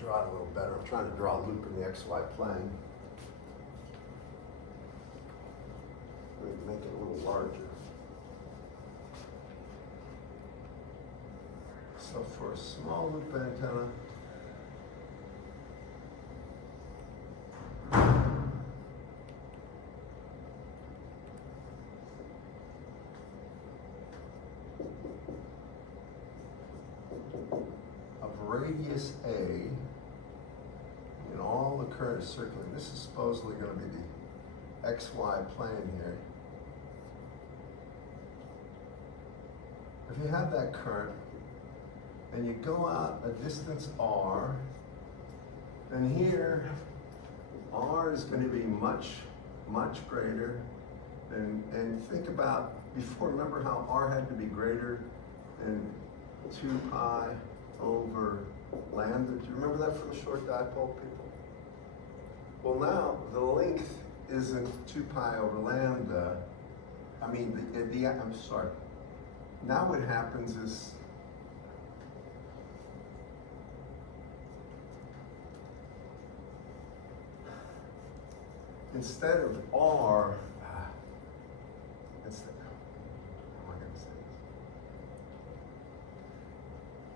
Draw it a little better. I'm trying to draw a loop in the XY plane. Make it a little larger. So for a small loop antenna, of radius A, and all the current is circulating. This is supposedly going to be the XY plane here. If you have that current and you go out a distance r, then here r is going to be much, much greater than, and think about before, remember how r had to be greater than 2 pi over lambda. Do you remember that from the short dipole, people? Well, now the length isn't 2 pi over lambda. I mean, I'm sorry. Now what happens is instead of r, instead, how am I going to say this?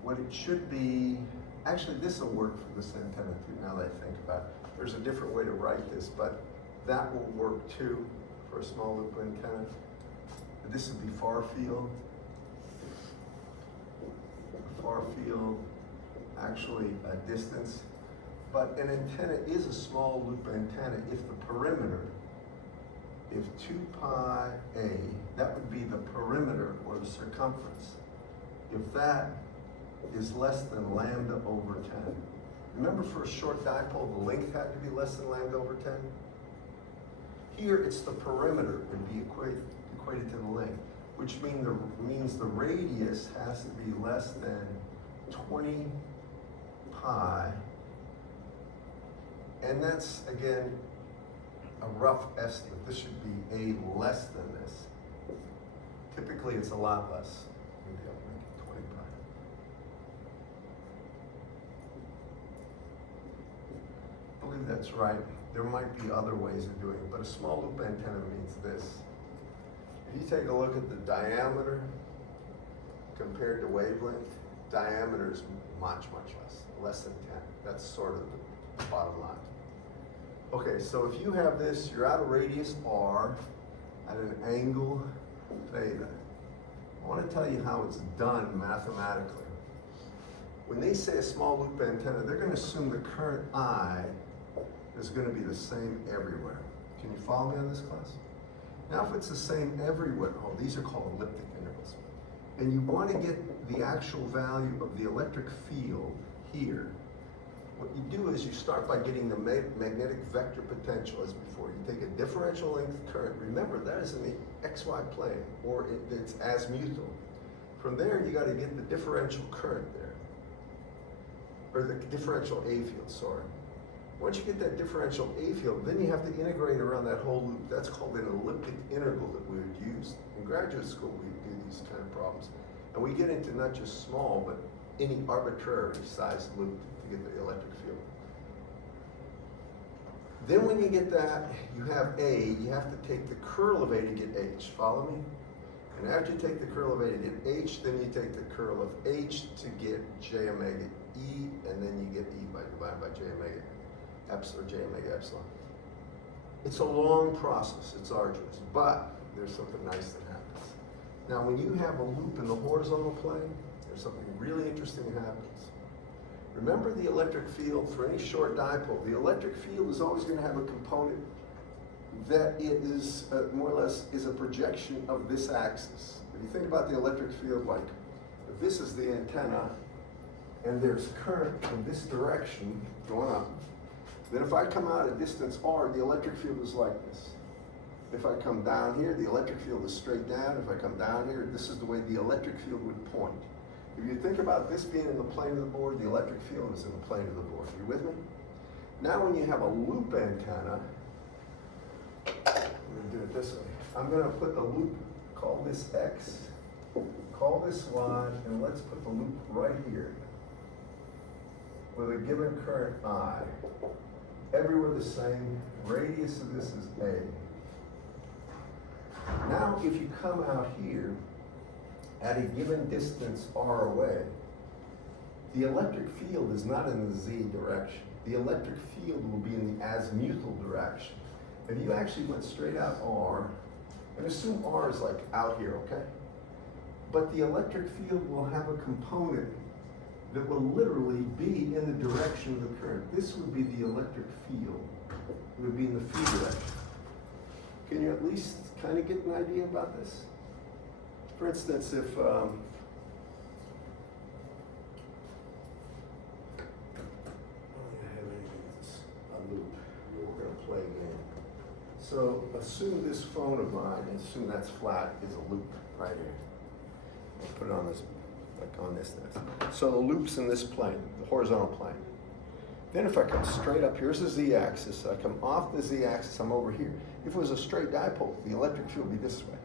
What it should be, actually this will work for this antenna too, now that I think about it. There's a different way to write this, but that will work too for a small loop antenna. This would be far field. Far field, actually a distance. But an antenna is a small loop antenna if the perimeter, if 2 pi a, that would be the perimeter or the circumference. If that is less than lambda over 10. Remember for a short dipole, the length had to be less than lambda over 10? Here it's the perimeter would be equated to the length, which means the radius has to be less than 20 pi. And that's, again, a rough estimate. This should be a less than this. Typically, it's a lot less. Maybe I'll make it 20 pi. I believe that's right. There might be other ways of doing it, but a small loop antenna means this. If you take a look at the diameter compared to wavelength, diameter is much less than 10. That's sort of the bottom line. Okay, so if you have this, you're at a radius r at an angle theta. I want to tell you how it's done mathematically. When they say a small loop antenna, they're going to assume the current I is going to be the same everywhere. Can you follow me on this, class? Now, if it's the same everywhere, oh, these are called elliptic intervals. And you want to get the actual value of the electric field here. What you do is you start by getting the magnetic vector potential as before. You take a differential length current. Remember, that is in the XY plane, or it's azimuthal. From there, you got to get the differential current there, or the differential A field, sorry. Once you get that differential A field, then you have to integrate around that whole loop. That's called an elliptic integral that we would use. In graduate school, we do these kind of problems. And we get into not just small, but any arbitrary sized loop to get the electric field. Then when you get that, you have A, you have to take the curl of A to get H. Follow me? And after you take the curl of A to get H, then you take the curl of H to get J omega E, and then you get E by divided by J omega epsilon, or J omega epsilon. It's a long process, it's arduous, but there's something nice that happens. Now, when you have a loop in the horizontal plane, there's something really interesting that happens. Remember the electric field for any short dipole. The electric field is always going to have a component that it is more or less is a projection of this axis. If you think about the electric field, like if this is the antenna and there's current in this direction going up, then if I come out at distance r, the electric field is like this. If I come down here, the electric field is straight down. If I come down here, this is the way the electric field would point. If you think about this being in the plane of the board, the electric field is in the plane of the board. You with me? Now when you have a loop antenna, I'm going to do it this way. I'm going to put the loop, call this X, call this Y, and let's put the loop right here with a given current I. Everywhere the same, radius of this is A. Now if you come out here at a given distance r away, the electric field is not in the z direction. The electric field will be in the azimuthal direction. If you actually went straight out r, and assume r is like out here, okay? But the electric field will have a component that will literally be in the direction of the current. This would be the electric field. It would be in the phi direction. Can you at least kind of get an idea about this? For instance, if a loop, we're going to play a game. So assume this phone of mine, assume that's flat, is a loop right here. I'll put it on this, like on this. So the loop's in this plane, the horizontal plane. Then if I come straight up, here's the z-axis. I come off the z-axis, I'm over here. If it was a straight dipole, the electric field would be this way.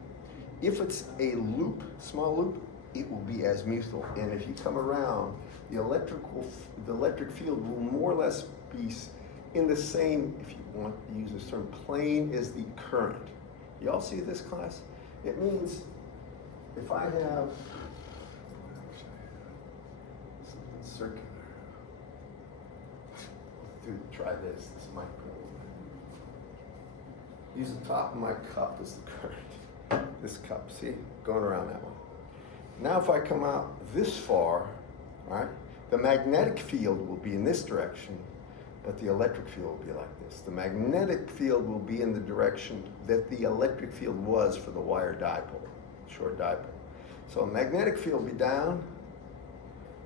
If it's a loop, small loop, it will be azimuthal. And if you come around, the electric field will more or less be in the same, if you want to use this term, plane as the current. You all see this, class? It means if I have something circular, try this might go. Use the top of my cup as the current. This cup, see? Going around that one. Now if I come out this far, all right, the magnetic field will be in this direction, but the electric field will be like this. The magnetic field will be in the direction that the electric field was for the wire dipole, short dipole. So a magnetic field will be down,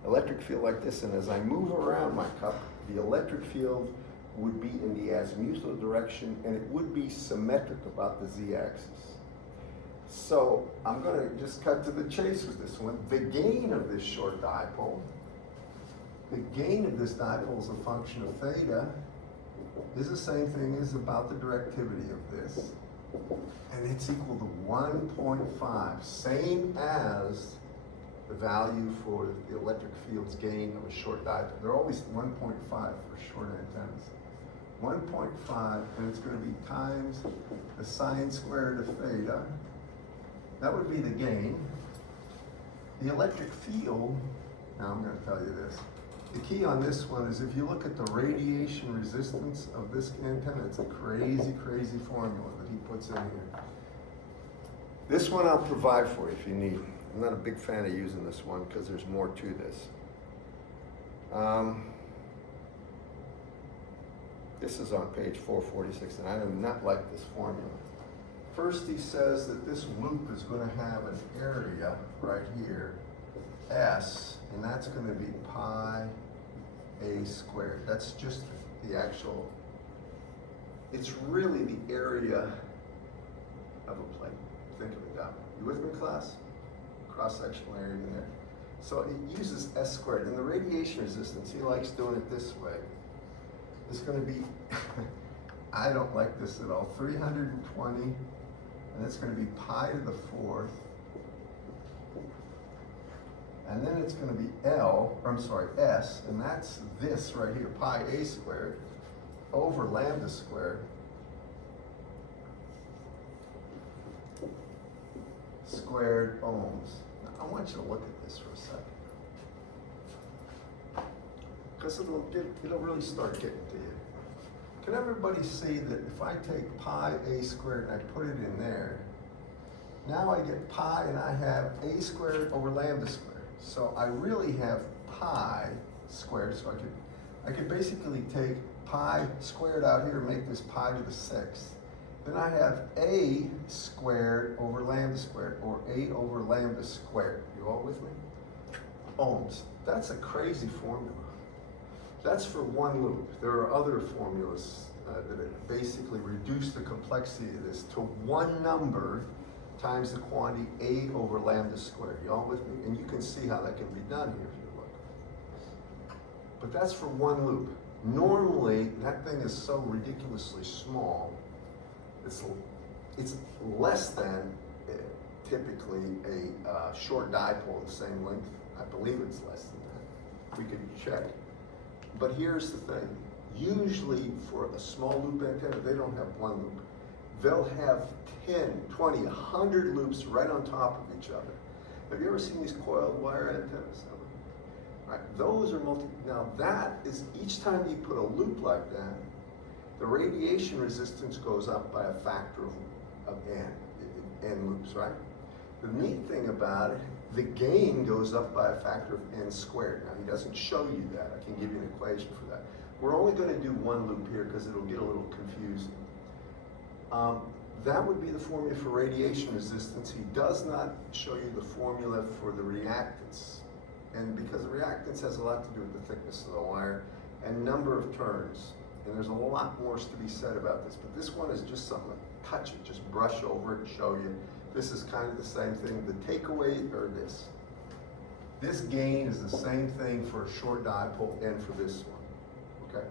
electric field like this, and as I move around my cup, the electric field would be in the azimuthal direction, and it would be symmetric about the z-axis. So I'm going to just cut to the chase with this one. The gain of this short dipole, the gain of this dipole is a function of theta, is the same thing as about the directivity of this. And it's equal to 1.5, same as the value for the electric field's gain of a short dipole. They're always 1.5 for short antennas. 1.5, and it's going to be times the sine squared of theta That would be the gain. The electric field, now I'm gonna tell you this. The key on this one is if you look at the radiation resistance of this antenna, it's a crazy, crazy formula that he puts in here. This one I'll provide for you if you need. I'm not a big fan of using this one because there's more to this. This is on page 446, and I do not like this formula. First, he says that this loop is going to have an area right here, S, and that's going to be pi a squared. That's just the actual, it's really the area of a plate. Think of it that way. You with me, class? Cross-sectional area in there. So it uses S squared, and the radiation resistance, he likes doing it this way. It's going to be, I don't like this at all, 320, and it's going to be pi to the fourth, and then it's going to be S, and that's this right here, pi a squared over lambda squared squared ohms. Now, I want you to look at this for a second, because it'll really start getting to you. Can everybody see that if I take pi a squared and I put it in there, now I get pi and I have a squared over lambda squared. So I really have pi squared, so I could basically take pi squared out here and make this pi to the sixth. Then I have a squared over lambda squared, or a over lambda squared. You all with me? Ohms. That's a crazy formula. That's for one loop. There are other formulas that basically reduce the complexity of this to one number times the quantity a over lambda squared. You all with me? And you can see how that can be done here if you look. But that's for one loop. Normally, that thing is so ridiculously small, it's less than typically a short dipole the same length. I believe it's less than that. We could check. But here's the thing. Usually for a small loop antenna, they don't have one loop. They'll have 10, 20, 100 loops right on top of each other. Have you ever seen these coiled wire antennas? Right, those are now that is, each time you put a loop like that, the radiation resistance goes up by a factor of n loops, right? The neat thing about it, the gain goes up by a factor of n squared. Now, he doesn't show you that. I can give you an equation for that. We're only going to do one loop here because it'll get a little confusing. That would be the formula for radiation resistance. He does not show you the formula for the reactance. And because the reactance has a lot to do with the thickness of the wire and number of turns. And there's a lot more to be said about this. But this one is just something to touch it, just brush over it and show you. This is kind of the same thing. The takeaway, or this gain is the same thing for a short dipole and for this one, okay?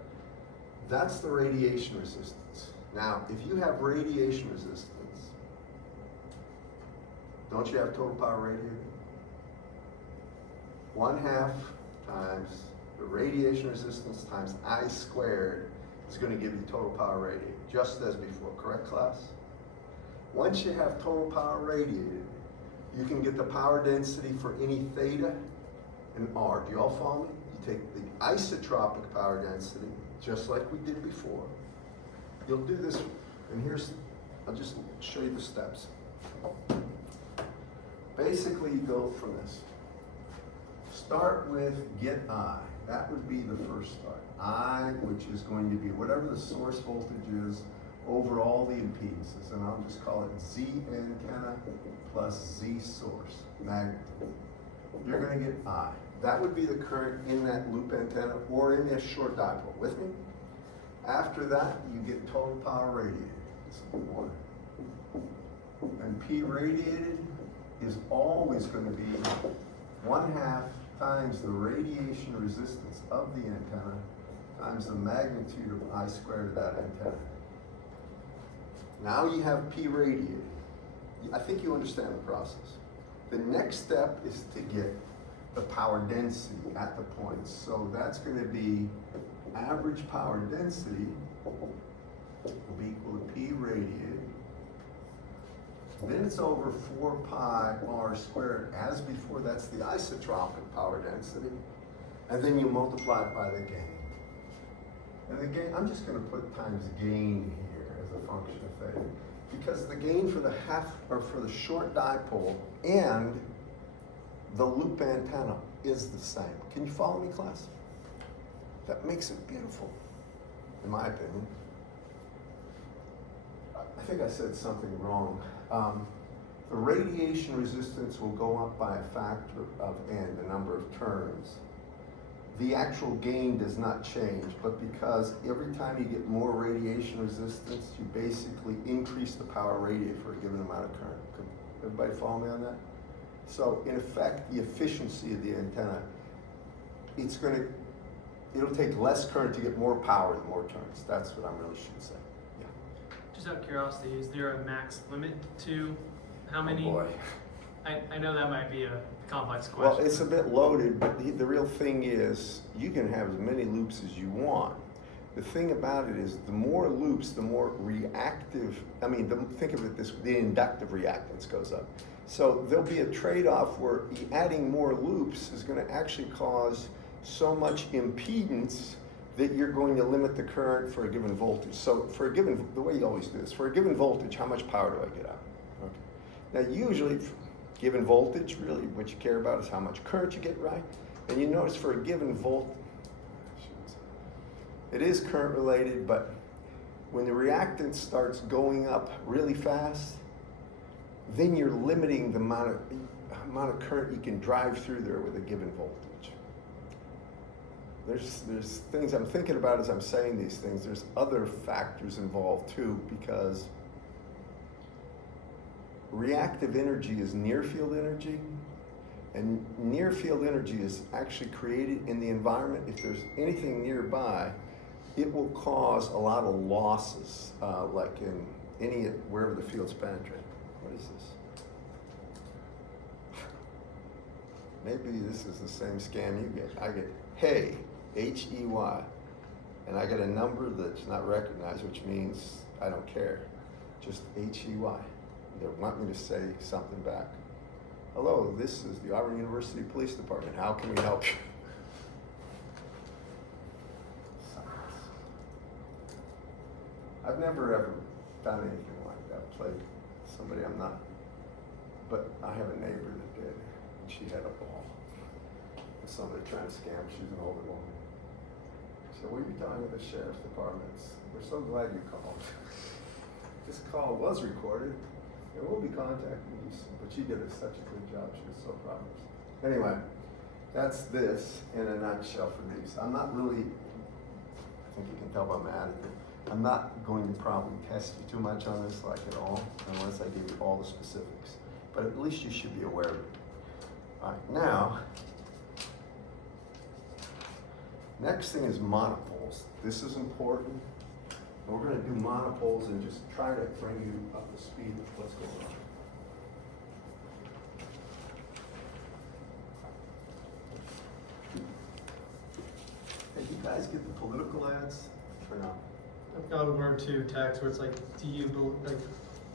That's the radiation resistance. Now, if you have radiation resistance, don't you have total power radiated? 1/2 times the radiation resistance times I squared is going to give you total power radiated, just as before, correct, class? Once you have total power radiated, you can get the power density for any theta and R. Do you all follow me? You take the isotropic power density, just like we did before. You'll do this, and I'll just show you the steps. Basically, you go from this. Start with get I. That would be the first start. I, which is going to be whatever the source voltage is over all the impedances, and I'll just call it Z antenna plus Z source, magnitude. You're going to get I. That would be the current in that loop antenna or in this short dipole. With me? After that, you get total power radiated. This is one. And P radiated is always going to be 1/2 times the radiation resistance of the antenna times the magnitude of I squared of that antenna. Now you have P radiated. I think you understand the process. The next step is to get the power density at the point. So that's going to be average power density will be equal to P radiated then it's over 4 pi r squared. As before, that's the isotropic power density. And then you multiply it by the gain. And the gain, I'm just gonna put times gain here as a function of theta. Because the gain for the for the short dipole and the loop antenna is the same. Can you follow me, class? That makes it beautiful, in my opinion. I think I said something wrong. The radiation resistance will go up by a factor of n, the number of turns. The actual gain does not change, but because every time you get more radiation resistance, you basically increase the power radiated for a given amount of current. Can everybody follow me on that? So in effect, the efficiency of the antenna, it'll take less current to get more power and more turns. That's what I really should say. Yeah. Just out of curiosity, is there a max limit to how many? Oh boy. I know that might be a complex Well, question. it's a bit loaded, but the real thing is, you can have as many loops as you want. The thing about it is, the more loops, the more reactive, think of it this way, the inductive reactance goes up. So there'll be a trade-off where adding more loops is gonna actually cause so much impedance that you're going to limit the current for a given voltage. So the way you always do this, for a given voltage, how much power do I get out? Okay. Now usually, given voltage, really what you care about is how much current you get, right? And you notice for a given it is current related, but when the reactance starts going up really fast, then you're limiting the amount of current you can drive through there with a given voltage. There's things I'm thinking about as I'm saying these things. There's other factors involved too, because reactive energy is near field energy, and near field energy is actually created in the environment. If there's anything nearby, it will cause a lot of losses, like in wherever the field's penetrating. What is this? Maybe this is the same scam you get. I get hey, H-E-Y, and I get a number that's not recognized, which means I don't care, just H-E-Y. They want me to say something back. Hello, this is the Auburn University Police Department. How can we help you? I've never ever done anything like that, played somebody I'm not, but I have a neighbor that did, and she had a ball. And somebody trying to scam, she's an older woman. So we were talking to the sheriff's departments. We're so glad you called. This call was recorded, and we'll be contacting you soon. But she did such a good job, she was so proud of us. Anyway, that's this in a nutshell for these. I'm not really, I think you can tell by my attitude, I'm not going to probably test you too much on this, like at all, unless I give you all the specifics. But at least you should be aware of it. All right, now, next thing is monopoles. This is important. We're going to do monopoles and just try to bring you up to speed with what's going on. Hey, you guys get the political ads or not? I've got one or two texts where it's like,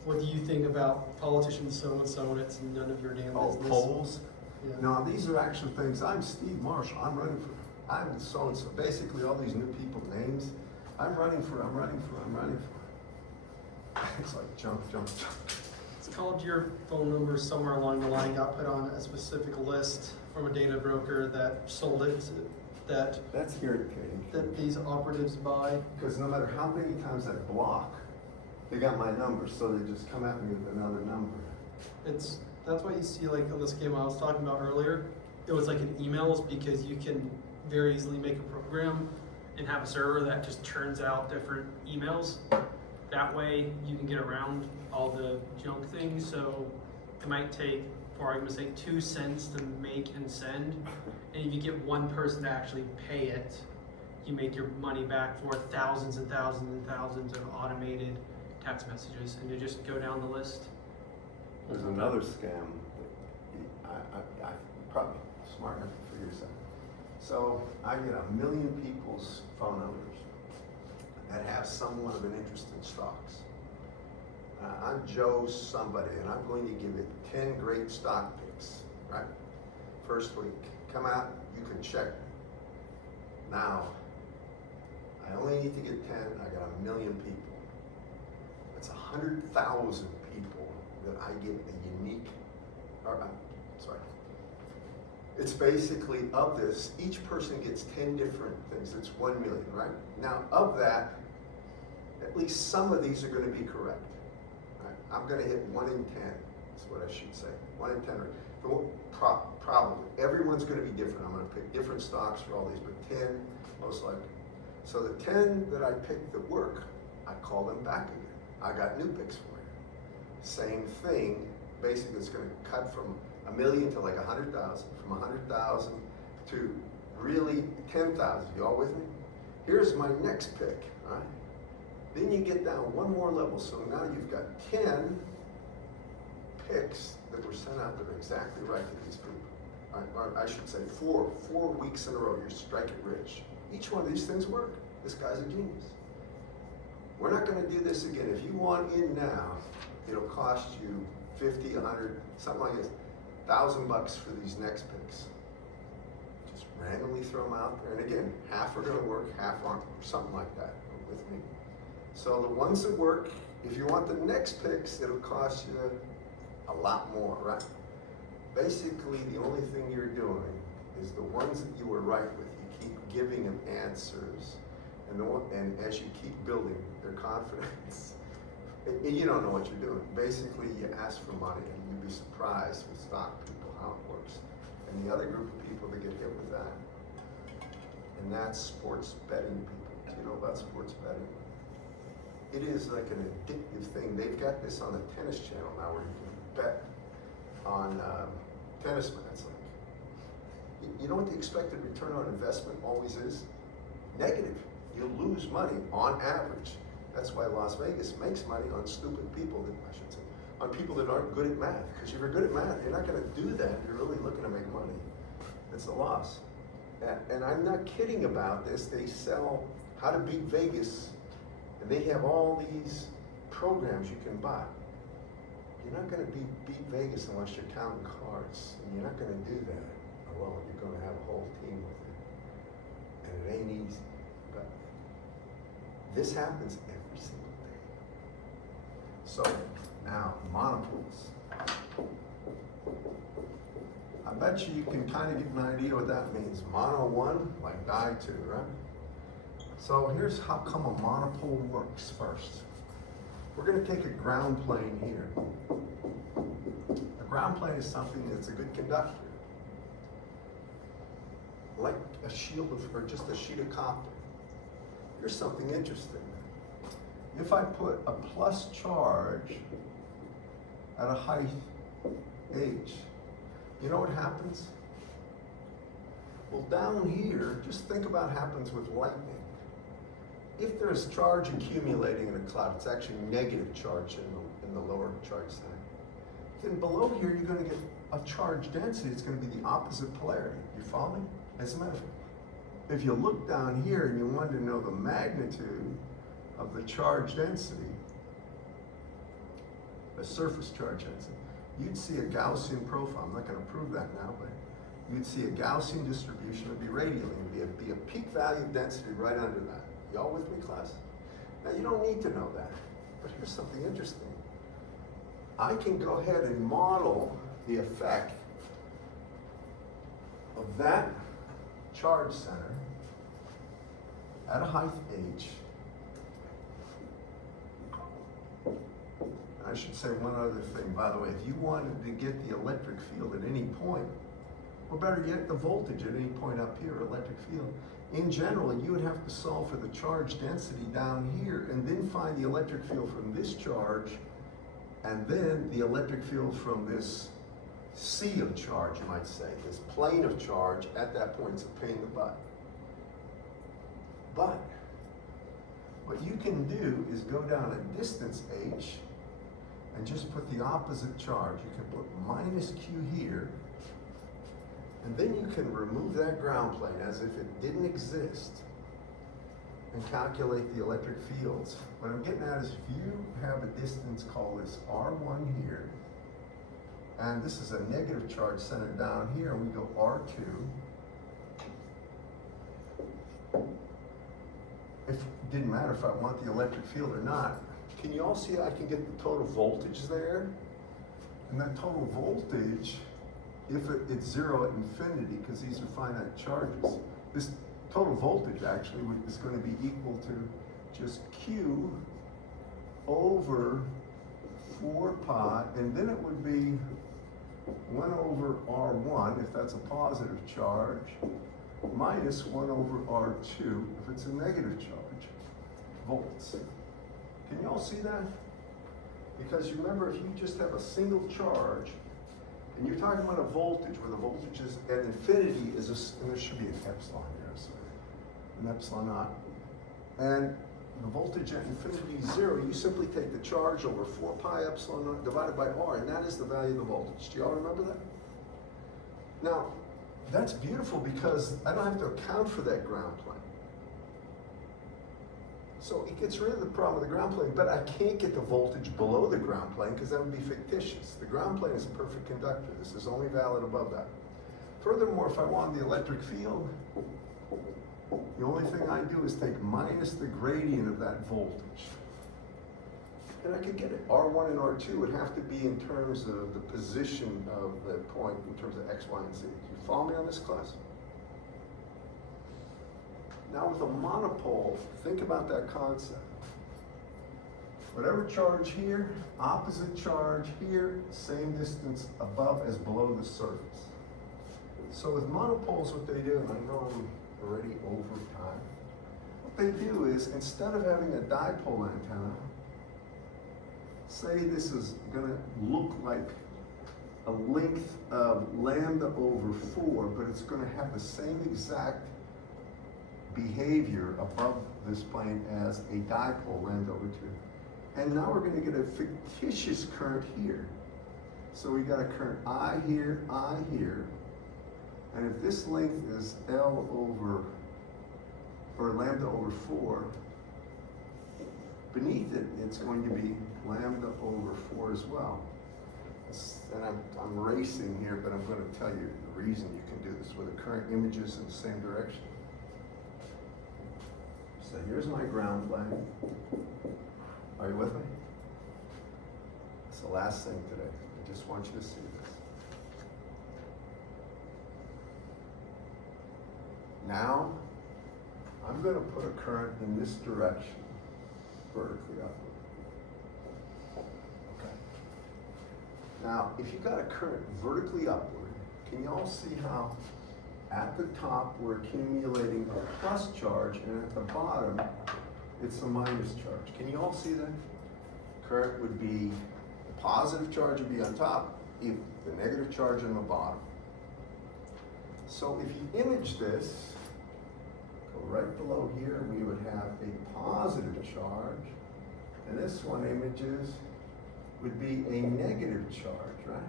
what do you think about politicians so and so, and it's none of your damn Oh, business. polls? Yeah. No, these are actually things. I'm Steve Marshall. I'm so and so. Basically, all these new people names. I'm running for. It's like jump. It's called your phone number somewhere along the line got put on a specific list from a data broker that sold it, That's irritating. that these operatives buy. Because no matter how many times I block, they got my number, so they just come at me with another number. That's why you see, like on this game I was talking about earlier, it was like in emails, because you can very easily make a program and have a server that just churns out different emails. That way you can get around all the junk things. So it might take, for argument's sake, 2 cents to make and send. And if you get one person to actually pay it, you make your money back for thousands and thousands and thousands of automated text messages, and you just go down the list. There's another scam. I'm probably smart enough to figure this out. So I get 1 million people's phone numbers that have somewhat of an interest in stocks. I'm Joe somebody, and I'm going to give it 10 great stock picks, right? First week, come out, you can check. Now, I only need to get 10, I got 1 million people. That's 100,000 people that I give a unique, it's basically of this, each person gets 10 different things, it's 1 million, right? Now, of that, at least some of these are gonna be correct. Right? I'm gonna hit 1 in 10, that's what I should say, 1 in 10. Probably, everyone's gonna be different. I'm gonna pick different stocks for all these, but 10, most likely. So the 10 that I picked that work, I call them back again. I got new picks for you. Same thing, basically it's gonna cut from 1 million to like 100,000, from 100,000 to really 10,000. You all with me? Here's my next pick, all right? Then you get down one more level, so now you've got 10 picks that were sent out that are exactly right to these people. Or I should say four weeks in a row, you're striking rich. Each one of these things work. This guy's a genius. We're not gonna do this again. If you want in now, it'll cost you 50, 100, something like this, $1,000 for these next picks. Just randomly throw them out there. And again, half are gonna work, half aren't, or something like that. With me. So the ones that work, if you want the next picks, it'll cost you a lot more, right? Basically, the only thing you're doing is the ones that you were right with, you keep giving them answers, and as you keep building their confidence, you don't know what you're doing. Basically, you ask for money, and you'd be surprised with stock people how it works. And the other group of people that get hit with that, and that's sports betting people. Do you know about sports betting? It is like an addictive thing. They've got this on the tennis channel now where you can bet on tennis mats. You know what the expected return on investment always is? Negative. You lose money on average. That's why Las Vegas makes money on stupid people, I should say, on people that aren't good at math. Because if you're good at math, you're not going to do that. You're really looking to make money. It's a loss. And I'm not kidding about this. They sell How to Beat Vegas, and they have all these programs you can buy. You're not going to beat Vegas unless you're counting cards. And you're not going to do that alone. You're going to have a whole team with it. And it ain't easy. But this happens every single day. So now, monopools. I bet you can kind of get an idea what that means. Mono 1, like die 2, right? So here's how come a monopool works first. We're going to take a ground plane here. A ground plane is something that's a good conductor. Like a shield or just a sheet of copper. Here's something interesting. If I put a plus charge at a height h, you know what happens? Well, down here, just think about what happens with lightning. If there's charge accumulating in a cloud, it's actually negative charge in the lower charge center. Then below here, you're going to get a charge density. It's going to be the opposite polarity. You follow me? As a matter of fact, if you look down here and you wanted to know the magnitude of the charge density, the surface charge density, you'd see a Gaussian profile. I'm not going to prove that now, but you'd see a Gaussian distribution. It'd be radially. It'd be a peak value density right under that. Y'all with me, class? Now, you don't need to know that, but here's something interesting. I can go ahead and model the effect of that charge center at a height h. I should say one other thing, by the way. If you wanted to get the electric field at any point, or better yet, the voltage at any point up here, electric field, in general, you would have to solve for the charge density down here and then find the electric field from this charge and then the electric field from this sea of charge, you might say, this plane of charge. At that point, it's a pain in the butt. But what you can do is go down a distance h and just put the opposite charge. You can put minus q here, and then you can remove that ground plane as if it didn't exist. and calculate the electric fields. What I'm getting at is if you have a distance, call this R1 here, and this is a negative charge centered down here, and we go R2. It didn't matter if I want the electric field or not. Can you all see I can get the total voltage there? And that total voltage, if it's zero at infinity, because these are finite charges, this total voltage actually is going to be equal to just Q over 4 pi, and then it would be 1 over R1 if that's a positive charge, minus 1 over R2 if it's a negative charge, volts. Can you all see that? Because you remember, if you just have a single charge, and you're talking about a voltage where the voltage is at infinity is and there should be an epsilon here, so an epsilon naught. And the voltage at infinity is 0, you simply take the charge over 4 pi epsilon naught divided by R, and that is the value of the voltage. Do you all remember that? Now, that's beautiful because I don't have to account for that ground plane. So it gets rid of the problem of the ground plane, but I can't get the voltage below the ground plane because that would be fictitious. The ground plane is a perfect conductor. This is only valid above that. Furthermore, if I want the electric field, the only thing I do is take minus the gradient of that voltage. And I could get it. R1 and R2 would have to be in terms of the position of the point in terms of X, Y, and Z. Do you follow me on this, class? Now with a monopole, think about that concept. Whatever charge here, opposite charge here, same distance above as below the surface. So with monopoles, what they do, and I know I'm already over time, what they do is instead of having a dipole antenna, say this is gonna look like a length of lambda over 4, but it's gonna have the same exact behavior above this plane as a dipole lambda over 2. And now we're going to get a fictitious current here. So we got a current I here, and if this length is L over, or lambda over 4, beneath it, it's going to be lambda over 4 as well. And I'm racing here, but I'm going to tell you the reason you can do this with the current images in the same direction. So here's my ground plane. Are you with me? It's the last thing today. I just want you to see this. Now, I'm going to put a current in this direction, vertically upward. Okay. Now, if you've got a current vertically upward, can you all see how at the top we're accumulating a plus charge, and at the bottom it's a minus charge? Can you all see that? Current would be, the positive charge would be on top, the negative charge on the bottom. So if you image this, go right below here, we would have a positive charge, and this one images would be a negative charge, right?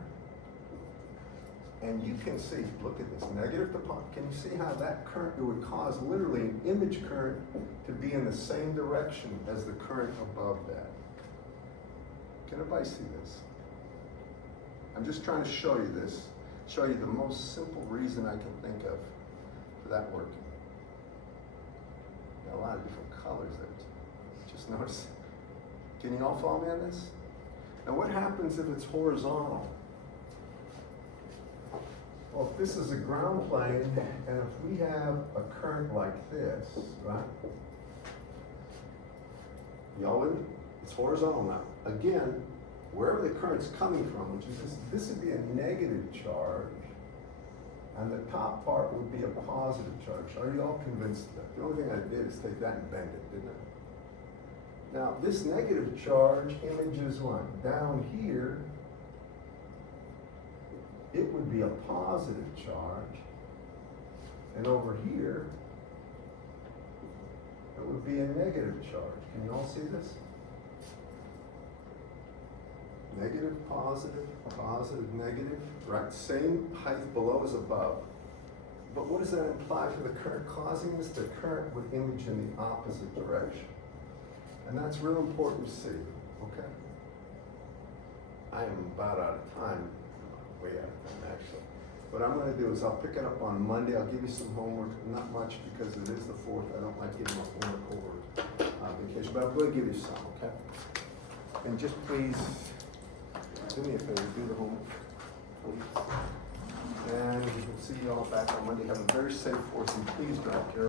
And you can see, look at this, negative to positive. Can you see how that current, it would cause literally an image current to be in the same direction as the current above that? Can everybody see this? I'm just trying to show you this, show you the most simple reason I can think of for that working. Got a lot of different colors there. Just notice. Can you all follow me on this? Now what happens if it's horizontal? Well, if this is a ground plane, and if we have a current like this, right? Y'all with me? It's horizontal now. Again, wherever the current's coming from, which is this would be a negative charge, and the top part would be a positive charge. Are you all convinced of that? The only thing I did is take that and bend it, didn't I? Now, this negative charge images what? Down here, it would be a positive charge, and over here, it would be a negative charge. Can you all see this? Negative, positive, positive, negative, right? Same height below as above. But what does that imply for the current causing this? The current would image in the opposite direction. And that's real important to see, okay? I am about out of time, way out of time actually. What I'm gonna do is I'll pick it up on Monday, I'll give you some homework, not much because it is the 4th, I don't like giving up homework over vacation, but I'm gonna give you some, okay? And just please, do me a favor, do the homework, please. And we'll see you all back on Monday, have a very safe 4th and please drive carefully.